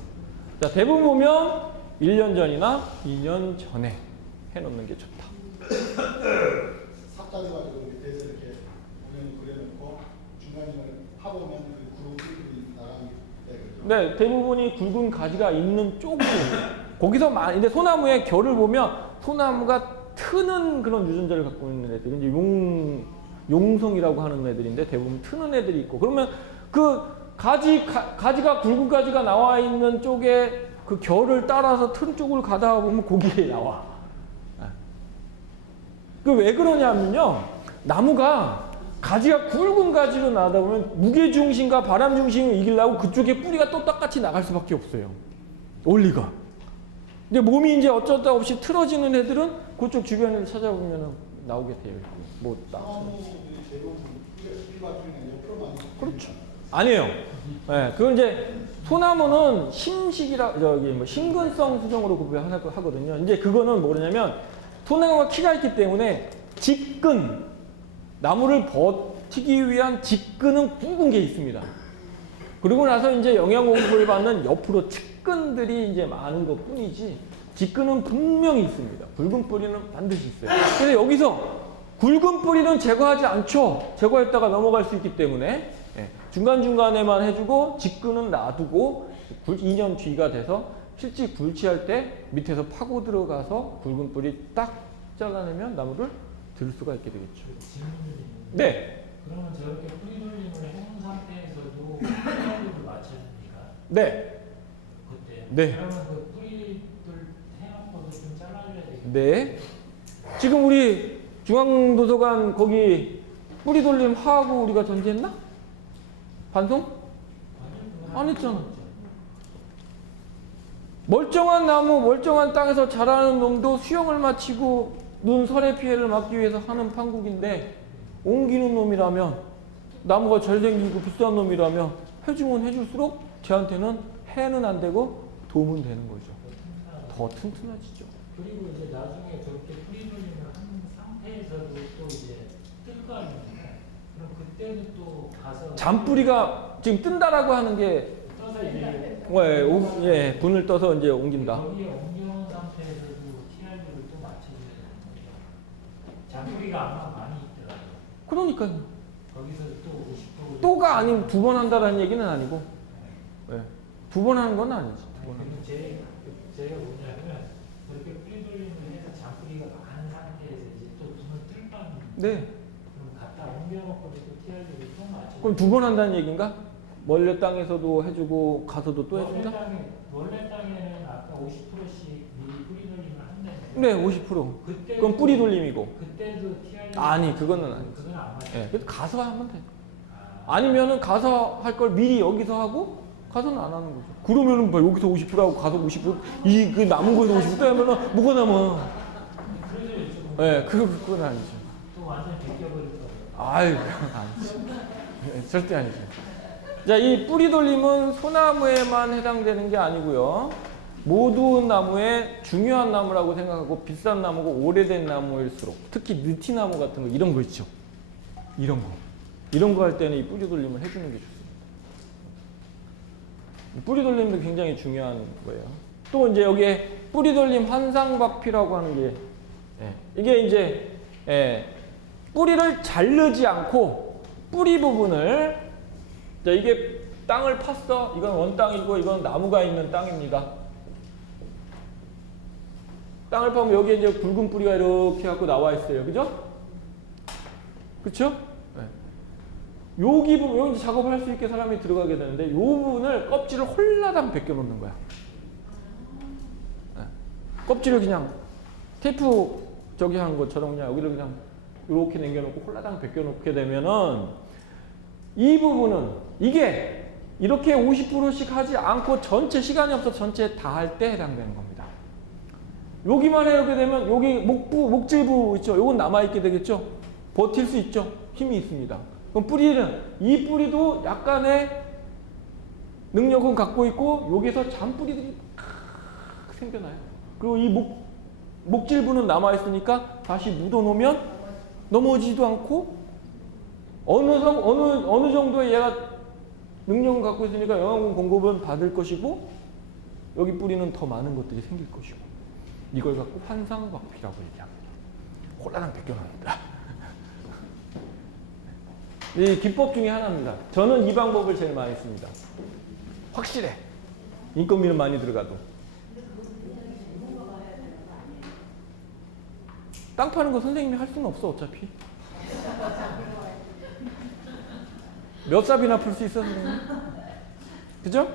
자, 대부분 보면 1년 전이나 2년 전에 해놓는 게 좋다. 삭 짜져가지고 밑에서 이렇게 모양을 그려놓고 중간중간에 파보면 그 구름이 나가는 게 네, 대부분이 굵은 가지가 있는 쪽으로 거기서 많이 근데 소나무의 결을 보면 소나무가 트는 그런 유전자를 갖고 있는 애들이 이제 용성이라고 하는 애들인데 대부분 트는 애들이 있고 그러면 그 가지가 굵은 가지가 나와 있는 쪽에 그 결을 따라서 튼 쪽을 가다 보면 거기에 나와. 그 왜 그러냐면요. 나무가 가지가 굵은 가지로 나다 보면 무게 중심과 바람 중심을 이기려고 그쪽에 뿌리가 또 똑같이 나갈 수밖에 없어요. 원리가. 근데 몸이 이제 어쩌다 없이 틀어지는 애들은 그쪽 주변을 찾아보면 나오게 돼요. 뭐 그렇죠. 아니에요. 네, 그건 이제 소나무는 심근성 수종으로 구별하거든요. 이제 그거는 뭐냐면 소나무가 키가 있기 때문에 직근 나무를 버티기 위한 직근은 굵은 게 있습니다. 그리고 나서 이제 영양 공급을 받는 옆으로 측근들이 이제 많은 것 뿐이지 직근은 분명히 있습니다. 굵은 뿌리는 반드시 있어요. 그래서 여기서 굵은 뿌리는 제거하지 않죠. 제거했다가 넘어갈 수 있기 때문에 중간중간에만 해주고 직근은 놔두고 2년 뒤가 돼서 실제 굴치할 때 밑에서 파고 들어가서 굵은 뿌리 딱 잘라내면 나무를 들 수가 있게 되겠죠. 네. 그러면 저렇게 뿌리 돌림을 해놓은 상태에서도 뿌리를 맞춰줍니까? 네. 그때. 네. 그러면 그 뿌리들 해놓고도 좀 잘라줘야 되겠네요. 네. 지금 우리 중앙도서관 거기 뿌리 돌림 하고 우리가 전지했나? 반송? 안 했잖아. 멀쩡한 나무, 멀쩡한 땅에서 자라는 놈도 수영을 마치고 눈설의 피해를 막기 위해서 하는 판국인데 옮기는 놈이라면 나무가 잘생기고 비싼 놈이라면 해주면 해줄수록 쟤한테는 해는 안 되고 도움은 되는 거죠. 더 튼튼해지죠. 그리고 이제 나중에 저렇게 뿌리 돌림을 한 상태에서도 또 이제 뜰 거 아닙니까? 그럼 그때는 또 가서 잔뿌리가 지금 뜬다라고 하는 게 떠서 이제 예, 분을 떠서 이제 옮긴다. 여기에 옮겨놓은 상태에서도 TRU를 또 맞춰줘야 되는 거죠. 잔뿌리가 아마 많이 있더라고요. 그러니까요. 거기서 또 50% 또가 아니면 두 번 한다는 얘기는 아니고, 예, 두 번 하는 건 아니지. 두 번 하는 건. 제가 뭐냐면 그렇게 뿌리 돌림을 해서 잔뿌리가 많은 상태에서 이제 또 분을 뜰 거 아닙니까? 네. 그럼 갖다 옮겨놓고 또 TRU를 또 맞춰. 그럼 두 번 한다는 얘기인가? 원래 땅에서도 해주고 가서도 또 해준다? 원래 땅에는 아까 50%씩 미리 뿌리 돌림을 한다면. 네, 50%. 그때 그건 뿌리 돌림이고. 그때도 TRU. 아니, 그거는 아니지. 그건 안 맞아요. 예, 그래도 가서 하면 돼. 아, 아니면은 가서 할 걸 미리 여기서 하고 가서는 안 하는 거죠. 그러면은 뭐 여기서 50%하고 가서 50%, 그 남은 거에서 50% 빼면은 뭐가 남아? 그래서 여쭤본 예, 그건 아니죠. 또 완전 벗겨버릴 거예요. 아이, 그건 아니죠. 예, 절대 아니죠. 자, 이 뿌리 돌림은 소나무에만 해당되는 게 아니고요. 모든 나무에 중요한 나무라고 생각하고 비싼 나무고 오래된 나무일수록 특히 느티나무 같은 거 이런 거 있죠. 이런 거 할 때는 이 뿌리 돌림을 해주는 게 좋습니다. 뿌리 돌림도 굉장히 중요한 거예요. 또 이제 여기에 뿌리 돌림 한상박피라고 하는 게 이게 이제 뿌리를 자르지 않고 뿌리 부분을 이게 땅을 팠어. 이건 원땅이고 이건 나무가 있는 땅입니다. 땅을 파면 여기에 이제 굵은 뿌리가 이렇게 갖고 나와 있어요. 그죠? 그쵸? 여기 부분, 여기 작업을 할 수 있게 사람이 들어가게 되는데, 이 부분을 껍질을 홀라당 벗겨 놓는 거야. 껍질을 그냥 테이프 저기 한 것처럼 그냥 여기를 그냥 이렇게 남겨놓고 홀라당 벗겨 놓게 되면은, 이 부분은 이게 이렇게 50%씩 하지 않고 전체 시간이 없어 전체 다 할 때 해당되는 겁니다. 여기만 이렇게 되면 여기 목질부 있죠. 요건 남아있게 되겠죠. 버틸 수 있죠. 힘이 있습니다. 그럼 뿌리는 이 뿌리도 약간의 능력은 갖고 있고 여기서 잔뿌리들이 생겨나요. 그리고 이 목질부는 남아있으니까 다시 묻어놓으면 넘어지지도 않고 어느 정도의 얘가 능력은 갖고 있으니까 영양분 공급은 받을 것이고 여기 뿌리는 더 많은 것들이 생길 것이고 이걸 갖고 환상박피라고 얘기합니다. 홀라당 벗겨납니다. 이 기법 중에 하나입니다. 저는 이 방법을 제일 많이 씁니다. 확실해. 인건비는 많이 들어가도. 땅 파는 거 선생님이 할 수는 없어 어차피. 몇 삽이나 풀 수 있어 선생님? 그죠?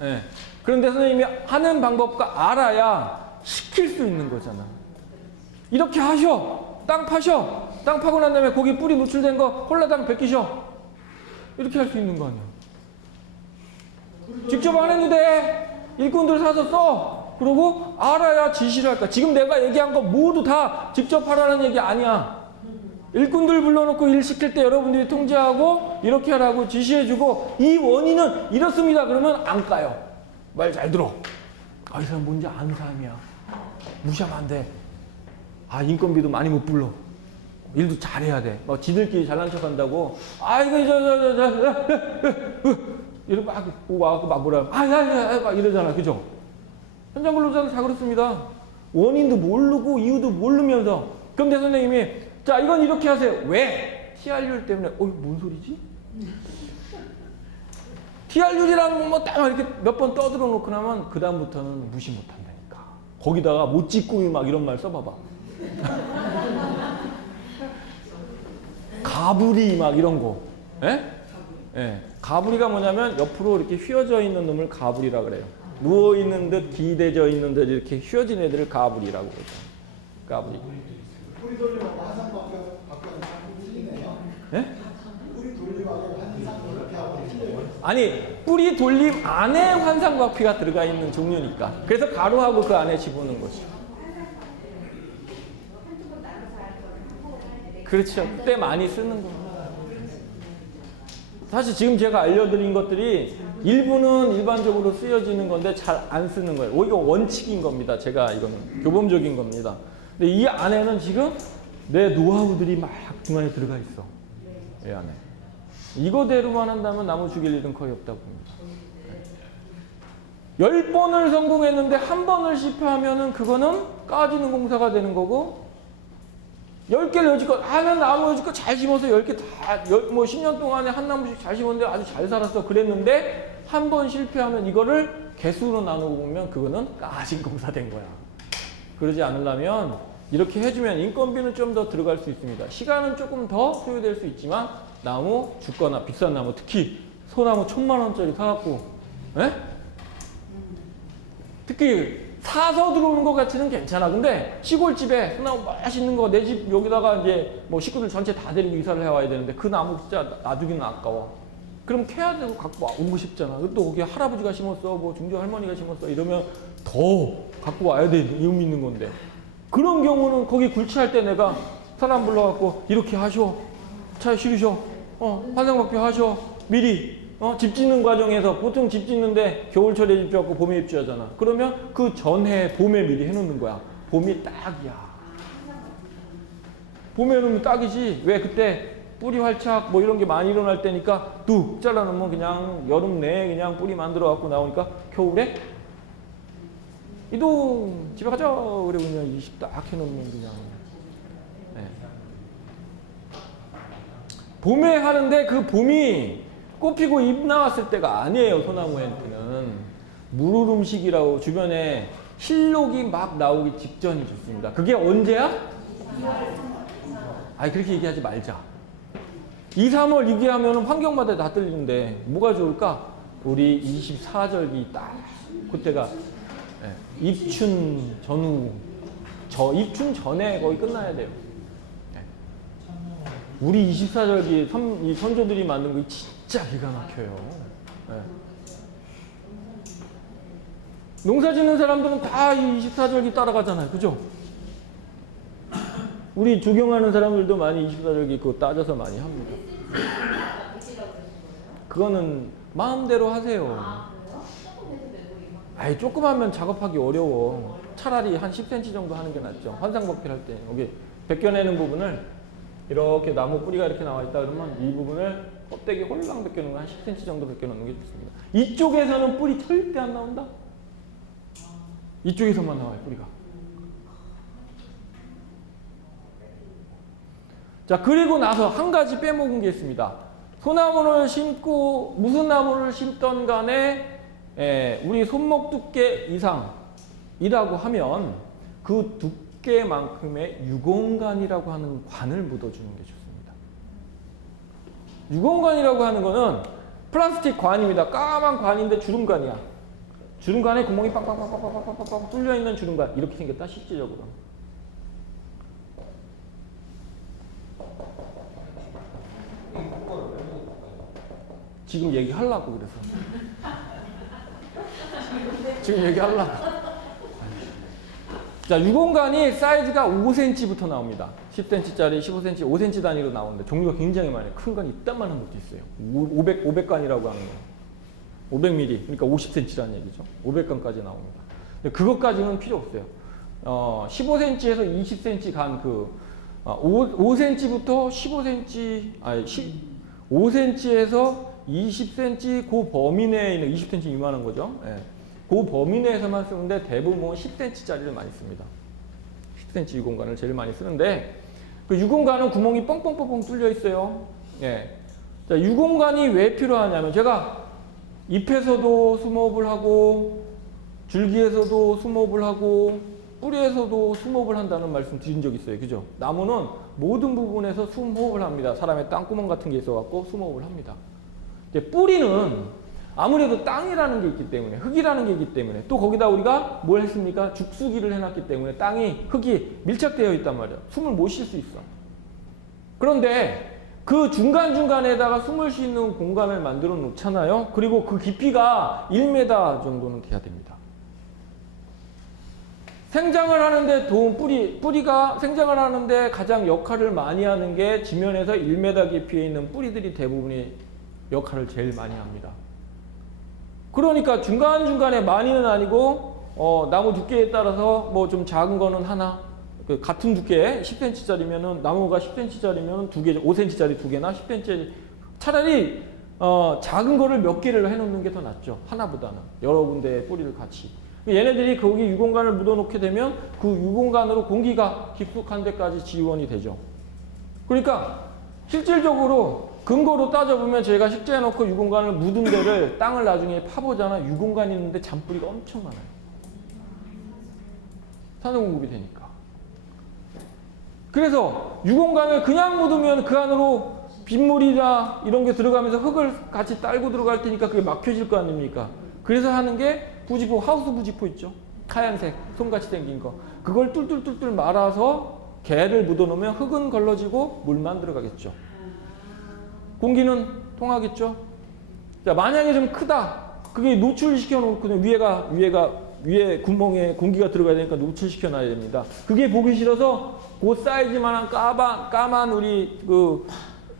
네. 그런데 선생님이 하는 방법과 알아야 시킬 수 있는 거잖아. 이렇게 하셔. 땅 파셔. 땅 파고 난 다음에 거기 뿌리 노출된 거 홀라당 벗기셔. 이렇게 할 수 있는 거 아니야. 직접 안 해도 돼. 일꾼들 사서 써. 그러고 알아야 지시를 할까. 지금 내가 얘기한 거 모두 다 직접 하라는 얘기 아니야. 일꾼들 불러놓고 일 시킬 때 여러분들이 통제하고 이렇게 하라고 지시해주고 이 원인은 이렇습니다. 그러면 안 까요. 말 잘 들어. 아, 이 사람 뭔지 아는 사람이야. 무시하면 안 돼. 아, 인건비도 많이 못 불러. 일도 잘해야 돼. 막 지들끼리 잘난 척 한다고. 아, 이거, 이러고 막 와갖고 막 뭐라. 막 이러잖아. 그죠? 현장 근로자는 다 그렇습니다. 원인도 모르고 이유도 모르면서. 그런데 선생님이 자, 이건 이렇게 하세요. 왜? TR율 때문에. 뭔 소리지? TR율이랑 뭐 딱 이렇게 몇 번 떠들어 놓고 나면 그다음부터는 무시 못 한다니까. 거기다가 못 찍고 막 이런 말 써봐봐. 가부리 막 이런 거. 예? 예. 가부리가 뭐냐면 옆으로 이렇게 휘어져 있는 놈을 가부리라 그래요. 누워 있는 듯 기대져 있는 듯 이렇게 휘어진 애들을 가부리라고 그러죠. 가부리. 뿌리 돌림하고 한상박피하고 틀리네요. 예? 뿌리 돌림하고 한상 이렇게 하고 틀려요. 아니 뿌리 돌림 안에 환상박피가 들어가 있는 종류니까. 그래서 가루하고 그 안에 집어넣는 거죠. 그렇죠. 그때 많이 쓰는 겁니다. 사실 지금 제가 알려드린 것들이 일부는 일반적으로 쓰여지는 건데 잘 안 쓰는 거예요. 이거 원칙인 겁니다. 제가 이거는 교범적인 겁니다. 근데 이 안에는 지금 내 노하우들이 막 중간에 들어가 있어. 이 안에. 이거대로만 한다면 나무 죽일 일은 거의 없다고 봅니다. 10번을 성공했는데 한 번을 실패하면은 그거는 까지는 공사가 되는 거고, 10개를 여지껏 하는 나무 여지껏 잘 심어서 10개 다, 뭐 10년 동안에 한 나무씩 잘 심었는데 아주 잘 살았어. 그랬는데 한 번 실패하면 이거를 개수로 나누고 보면 그거는 까진 공사된 거야. 그러지 않으려면 이렇게 해주면 인건비는 좀 더 들어갈 수 있습니다. 시간은 조금 더 소요될 수 있지만 나무 죽거나 비싼 나무, 특히 소나무 1000만 원짜리 사갖고, 에? 특히 사서 들어오는 것 같이는 괜찮아. 근데 시골집에 소나무 맛있는 거 내 집 여기다가 이제 뭐 식구들 전체 다 데리고 이사를 해와야 되는데 그 나무 진짜 놔두기는 아까워. 그럼 캐야 되고 갖고 오고 싶잖아. 또 거기 할아버지가 심었어, 뭐 중조 할머니가 심었어 이러면 더 갖고 와야 돼. 의미 있는 건데. 그런 경우는 거기 굴치할 때 내가 사람 불러갖고 이렇게 하셔. 차에 실으셔. 환상박피 하셔. 미리. 집 짓는 과정에서 보통 집 짓는데 겨울철에 집 짓고 봄에 입주하잖아. 그러면 그 전해 봄에 미리 해놓는 거야. 봄이 딱이야. 봄에 해놓으면 딱이지. 왜 그때 뿌리 활착 뭐 이런 게 많이 일어날 때니까 뚝 잘라놓으면 그냥 여름 내에 그냥 뿌리 만들어 갖고 나오니까 겨울에 이동 집에 가자. 그리고 그냥 20 딱 해놓으면 그냥. 네. 봄에 하는데 그 봄이 꽃 피고 잎 나왔을 때가 아니에요. 소나무한테는 물울음식이라고 주변에 실록이 막 나오기 직전이 좋습니다. 그게 언제야? 아니 그렇게 얘기하지 말자. 2, 3월 얘기하면 환경마다 다 들리는데 뭐가 좋을까? 우리 24절기 딱 그때가 입춘 전후, 입춘 전에 거의 끝나야 돼요. 우리 24절기 이 선조들이 만든 거 진짜 기가 막혀요. 네. 농사 짓는 사람들은 다 이 24절기 따라가잖아요. 그죠? 우리 조경하는 사람들도 많이 24절기 그거 따져서 많이 합니다. 그거는 마음대로 하세요. 아이, 조금 하면 작업하기 어려워. 차라리 한 10cm 정도 하는 게 낫죠. 환상박피를 할 때. 여기 벗겨내는 부분을 이렇게 나무 뿌리가 이렇게 나와 있다 그러면 이 부분을 껍데기 홀랑 벗겨놓는 거 한 10cm 정도 벗겨놓는 게 좋습니다. 이쪽에서는 뿌리 절대 안 나온다. 이쪽에서만 나와요, 뿌리가. 자, 그리고 나서 한 가지 빼먹은 게 있습니다. 소나무를 심고 무슨 나무를 심던 간에 우리 손목 두께 이상이라고 하면 그 두께만큼의 유공관이라고 하는 관을 묻어주는 게 좋습니다. 유공관이라고 하는 거는 플라스틱 관입니다. 까만 관인데 주름관이야. 주름관에 구멍이 빡빡빡빡빡빡빡 뚫려 있는 주름관. 이렇게 생겼다, 실질적으로. 지금 얘기하려고 그래서. 지금 얘기하려고. 자, 유공관이 사이즈가 5cm부터 나옵니다. 10cm짜리, 15cm, 5cm 단위로 나오는데 종류가 굉장히 많아요. 큰 건 이딴만한 것도 있어요. 500관이라고 하는 거. 500mm, 그러니까 50cm라는 얘기죠. 500관까지 나옵니다. 근데 그것까지는 필요 없어요. 15cm에서 20cm 간 5cm부터 15cm, 5cm에서 20cm 그 범위 내에 있는 20cm 이만한 거죠. 예. 그 범위 내에서만 쓰는데 대부분 10cm짜리를 많이 씁니다. 10cm 유공관을 제일 많이 쓰는데 그 유공관은 구멍이 뻥뻥뻥뻥 뚫려 있어요. 예. 자, 유공관이 왜 필요하냐면 제가 잎에서도 수목을 하고 줄기에서도 수목을 하고 뿌리에서도 수목을 한다는 말씀 드린 적 있어요. 그죠? 나무는 모든 부분에서 수목을 합니다. 사람의 땅구멍 같은 게 있어갖고 수목을 합니다. 근데 뿌리는 아무래도 땅이라는 게 있기 때문에, 흙이라는 게 있기 때문에, 또 거기다 우리가 뭘 했습니까? 죽수기를 해놨기 때문에 땅이, 흙이 밀착되어 있단 말이야. 숨을 못 쉴 수 있어. 그런데 그 중간중간에다가 숨을 수 있는 공간을 만들어 놓잖아요. 그리고 그 깊이가 1m 정도는 돼야 됩니다. 생장을 하는데 뿌리가 생장을 하는데 가장 역할을 많이 하는 게 지면에서 1m 깊이에 있는 뿌리들이 대부분이 역할을 제일 많이 합니다. 그러니까 중간중간에 많이는 아니고 나무 두께에 따라서 뭐 좀 작은 거는 하나, 그 같은 두께 10cm짜리면은 나무가 10cm짜리면 2개, 5cm짜리 2개나 10cm 차라리 작은 거를 몇 개를 해놓는 게 더 낫죠. 하나보다는 여러 군데의 뿌리를 같이. 얘네들이 거기 유공간을 묻어놓게 되면 그 유공간으로 공기가 깊숙한 데까지 지원이 되죠. 그러니까 실질적으로 근거로 따져보면 저희가 식재해놓고 유공간을 묻은 데를 땅을 나중에 파보잖아. 유공간이 있는데 잔뿌리가 엄청 많아요. 산소 공급이 되니까. 그래서 유공간을 그냥 묻으면 그 안으로 빗물이나 이런 게 들어가면서 흙을 같이 딸고 들어갈 테니까 그게 막혀질 거 아닙니까? 그래서 하는 게 부지포, 하우스 부지포 있죠? 하얀색, 손같이 생긴 거. 그걸 뚫뚫뚫뚫 말아서 개를 묻어놓으면 흙은 걸러지고 물만 들어가겠죠. 공기는 통하겠죠? 자, 만약에 좀 크다. 그게 노출시켜 놓거든요. 위에 구멍에 공기가 들어가야 되니까 노출시켜 놔야 됩니다. 그게 보기 싫어서 그 사이즈만한 까만 우리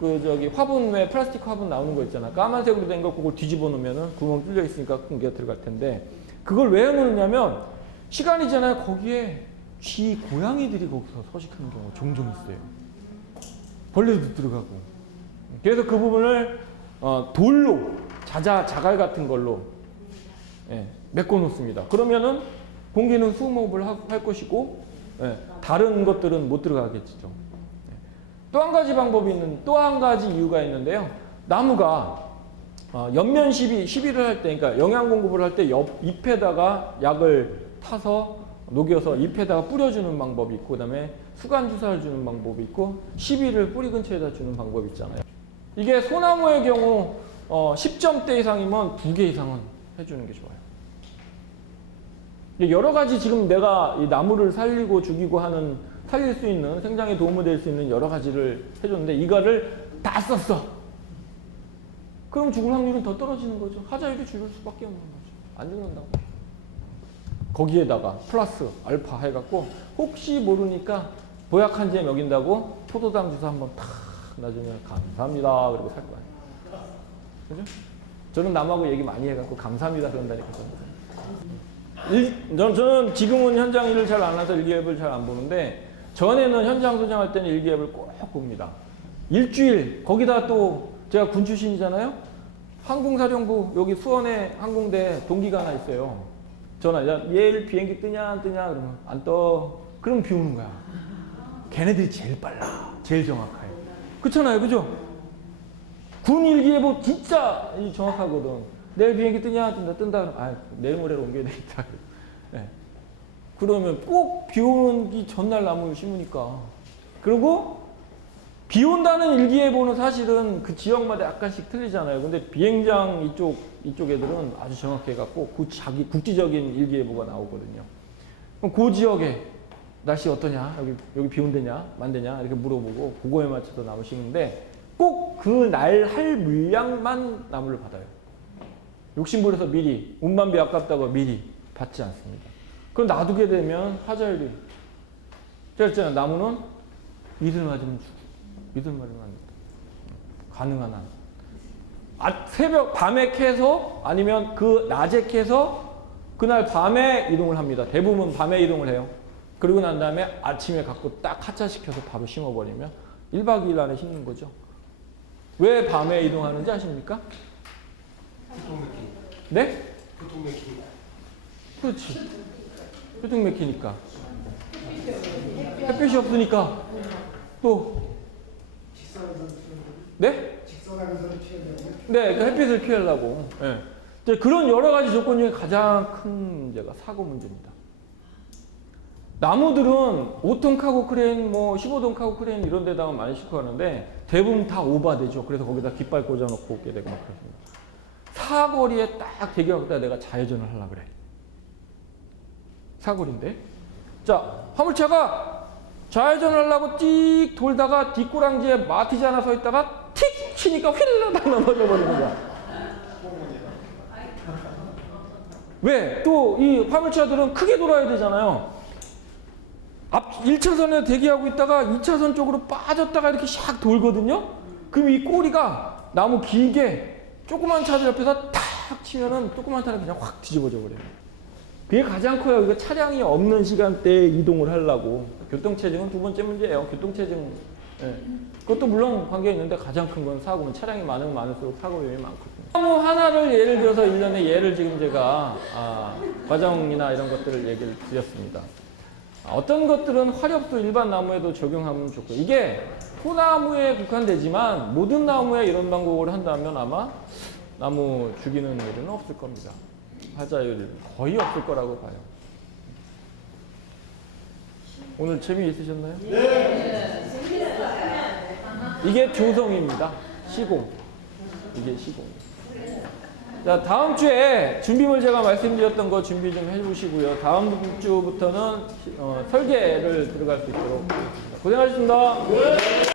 저기 화분, 왜 플라스틱 화분 나오는 거 있잖아. 까만색으로 된 거 그걸 뒤집어 놓으면은 구멍 뚫려 있으니까 공기가 들어갈 텐데 그걸 왜 해놓느냐면 시간이 지나요. 거기에 쥐 고양이들이 거기서 서식하는 경우가 종종 있어요. 벌레도 들어가고. 그래서 그 부분을 돌로 자갈 같은 걸로 메꿔 놓습니다. 그러면은 공기는 수목을 할 것이고 다른 것들은 못 들어가겠죠. 또 한 가지 방법이 또 한 가지 이유가 있는데요. 나무가 옆면 시비를 할 때, 그러니까 영양 공급을 할 때 옆 잎에다가 약을 타서 녹여서 잎에다가 뿌려주는 방법이 있고, 그다음에 수간 주사를 주는 방법이 있고, 시비를 뿌리 근처에다 주는 방법이 있잖아요. 이게 소나무의 경우 10점대 이상이면 2개 이상은 해주는 게 좋아요. 여러 가지 지금 내가 이 나무를 살리고 죽이고 하는 살릴 수 있는 생장에 도움이 될 수 있는 여러 가지를 해줬는데 이거를 다 썼어. 그럼 죽을 확률은 더 떨어지는 거죠. 하자율이 줄일 수밖에 없는 거죠. 안 죽는다고. 거기에다가 플러스 알파 해갖고 혹시 모르니까 보약 한 제 먹인다고 포도당 주사 한번 탁 놔주면 감사합니다. 그러고 살 거야. 그죠? 저는 남하고 얘기 많이 해갖고 감사합니다 그런다니까. 저는 지금은 현장 일을 잘 안 해서 일기예보를 잘 안 보는데 전에는 현장 소장할 때는 일기예보를 꼭 봅니다. 일주일 거기다 또 제가 군 출신이잖아요. 항공사령부 여기 수원에 항공대 동기가 하나 있어요. 전화 야 내일 비행기 뜨냐 안 뜨냐 그러면 안 떠. 그럼 비 오는 거야. 걔네들이 제일 빨라. 제일 정확해. 그렇잖아요. 그죠? 군 일기예보 진짜 정확하거든. 내일 비행기 뜨냐 뜬다 그러면 내일 모레로 옮겨야 되겠다. 네. 그러면 꼭 비 오는 전날 나무를 심으니까. 그리고 비 온다는 일기예보는 사실은 그 지역마다 약간씩 틀리잖아요. 근데 비행장 이쪽 애들은 아주 정확해 갖고 그 자기 국지적인 일기예보가 나오거든요. 그럼 그 지역에 날씨 어떠냐? 여기 비 온대냐? 만대냐? 이렇게 물어보고 그거에 맞춰서 나무 심는데 꼭 그 날 할 물량만 나무를 받아요. 욕심부려서 미리 운반비 아깝다고 미리 받지 않습니다. 그럼 놔두게 되면 하자율이 제가 했잖아요. 나무는 이슬 맞으면 죽고 이슬 맞으면 안 된다. 가능한 한 새벽 밤에 캐서 아니면 그 낮에 캐서 그날 밤에 이동을 합니다. 대부분 밤에 이동을 해요. 그리고 난 다음에 아침에 갖고 딱 하차시켜서 바로 심어버리면 1박 2일 안에 심는 거죠. 왜 밤에 이동하는지 아십니까? 교통 막히니까. 네? 교통 막히니까. 그렇지. 교통 막히니까. 햇빛이 없으니까. 또. 네? 직선하면서는 피해내고. 네, 그 햇빛을 피하려고. 네. 그런 여러 가지 조건 중에 가장 큰 문제가 사고 문제입니다. 나무들은 5톤 카고 크레인, 15톤 카고 크레인 이런 데다가 많이 싣고 가는데 대부분 다 오바되죠. 그래서 거기다 깃발 꽂아놓고 오게 되고 막 그렇습니다. 사거리에 딱 대기하다 내가 좌회전을 하려고 그래. 사거리인데. 자, 화물차가 좌회전하려고 띡 돌다가 뒷꼬랑지에 마티즈 하나 서 있다가 틱 치니까 휠러당 넘어져 버리는 거야. 왜? 또 이 화물차들은 크게 돌아야 되잖아요. 앞 1차선에 대기하고 있다가 2차선 쪽으로 빠졌다가 이렇게 샥 돌거든요. 그럼 이 꼬리가 나무 길게 조그만 차들 옆에서 탁 치면은 조그만 차는 그냥 확 뒤집어져 버려요. 그게 가장 커요. 이거 차량이 없는 시간대에 이동을 하려고. 교통체증은 두 번째 문제예요. 교통체증. 예. 그것도 물론 관계 있는데 가장 큰 건 사고는 차량이 많으면 많을수록 사고 위험이 많거든요. 나무 하나를 예를 들어서 1년에 예를 지금 제가 과정이나 이런 것들을 얘기를 드렸습니다. 어떤 것들은 화렵도 일반 나무에도 적용하면 좋고, 이게 소나무에 국한되지만 모든 나무에 이런 방법을 한다면 아마 나무 죽이는 일은 없을 겁니다. 화자율 거의 없을 거라고 봐요. 오늘 재미있으셨나요? 네. 이게 조성입니다. 시공. 이게 시공. 자, 다음 주에 준비물 제가 말씀드렸던 거 준비 좀 해주시고요. 다음 주부터는 설계를 들어갈 수 있도록 하겠습니다. 고생하셨습니다.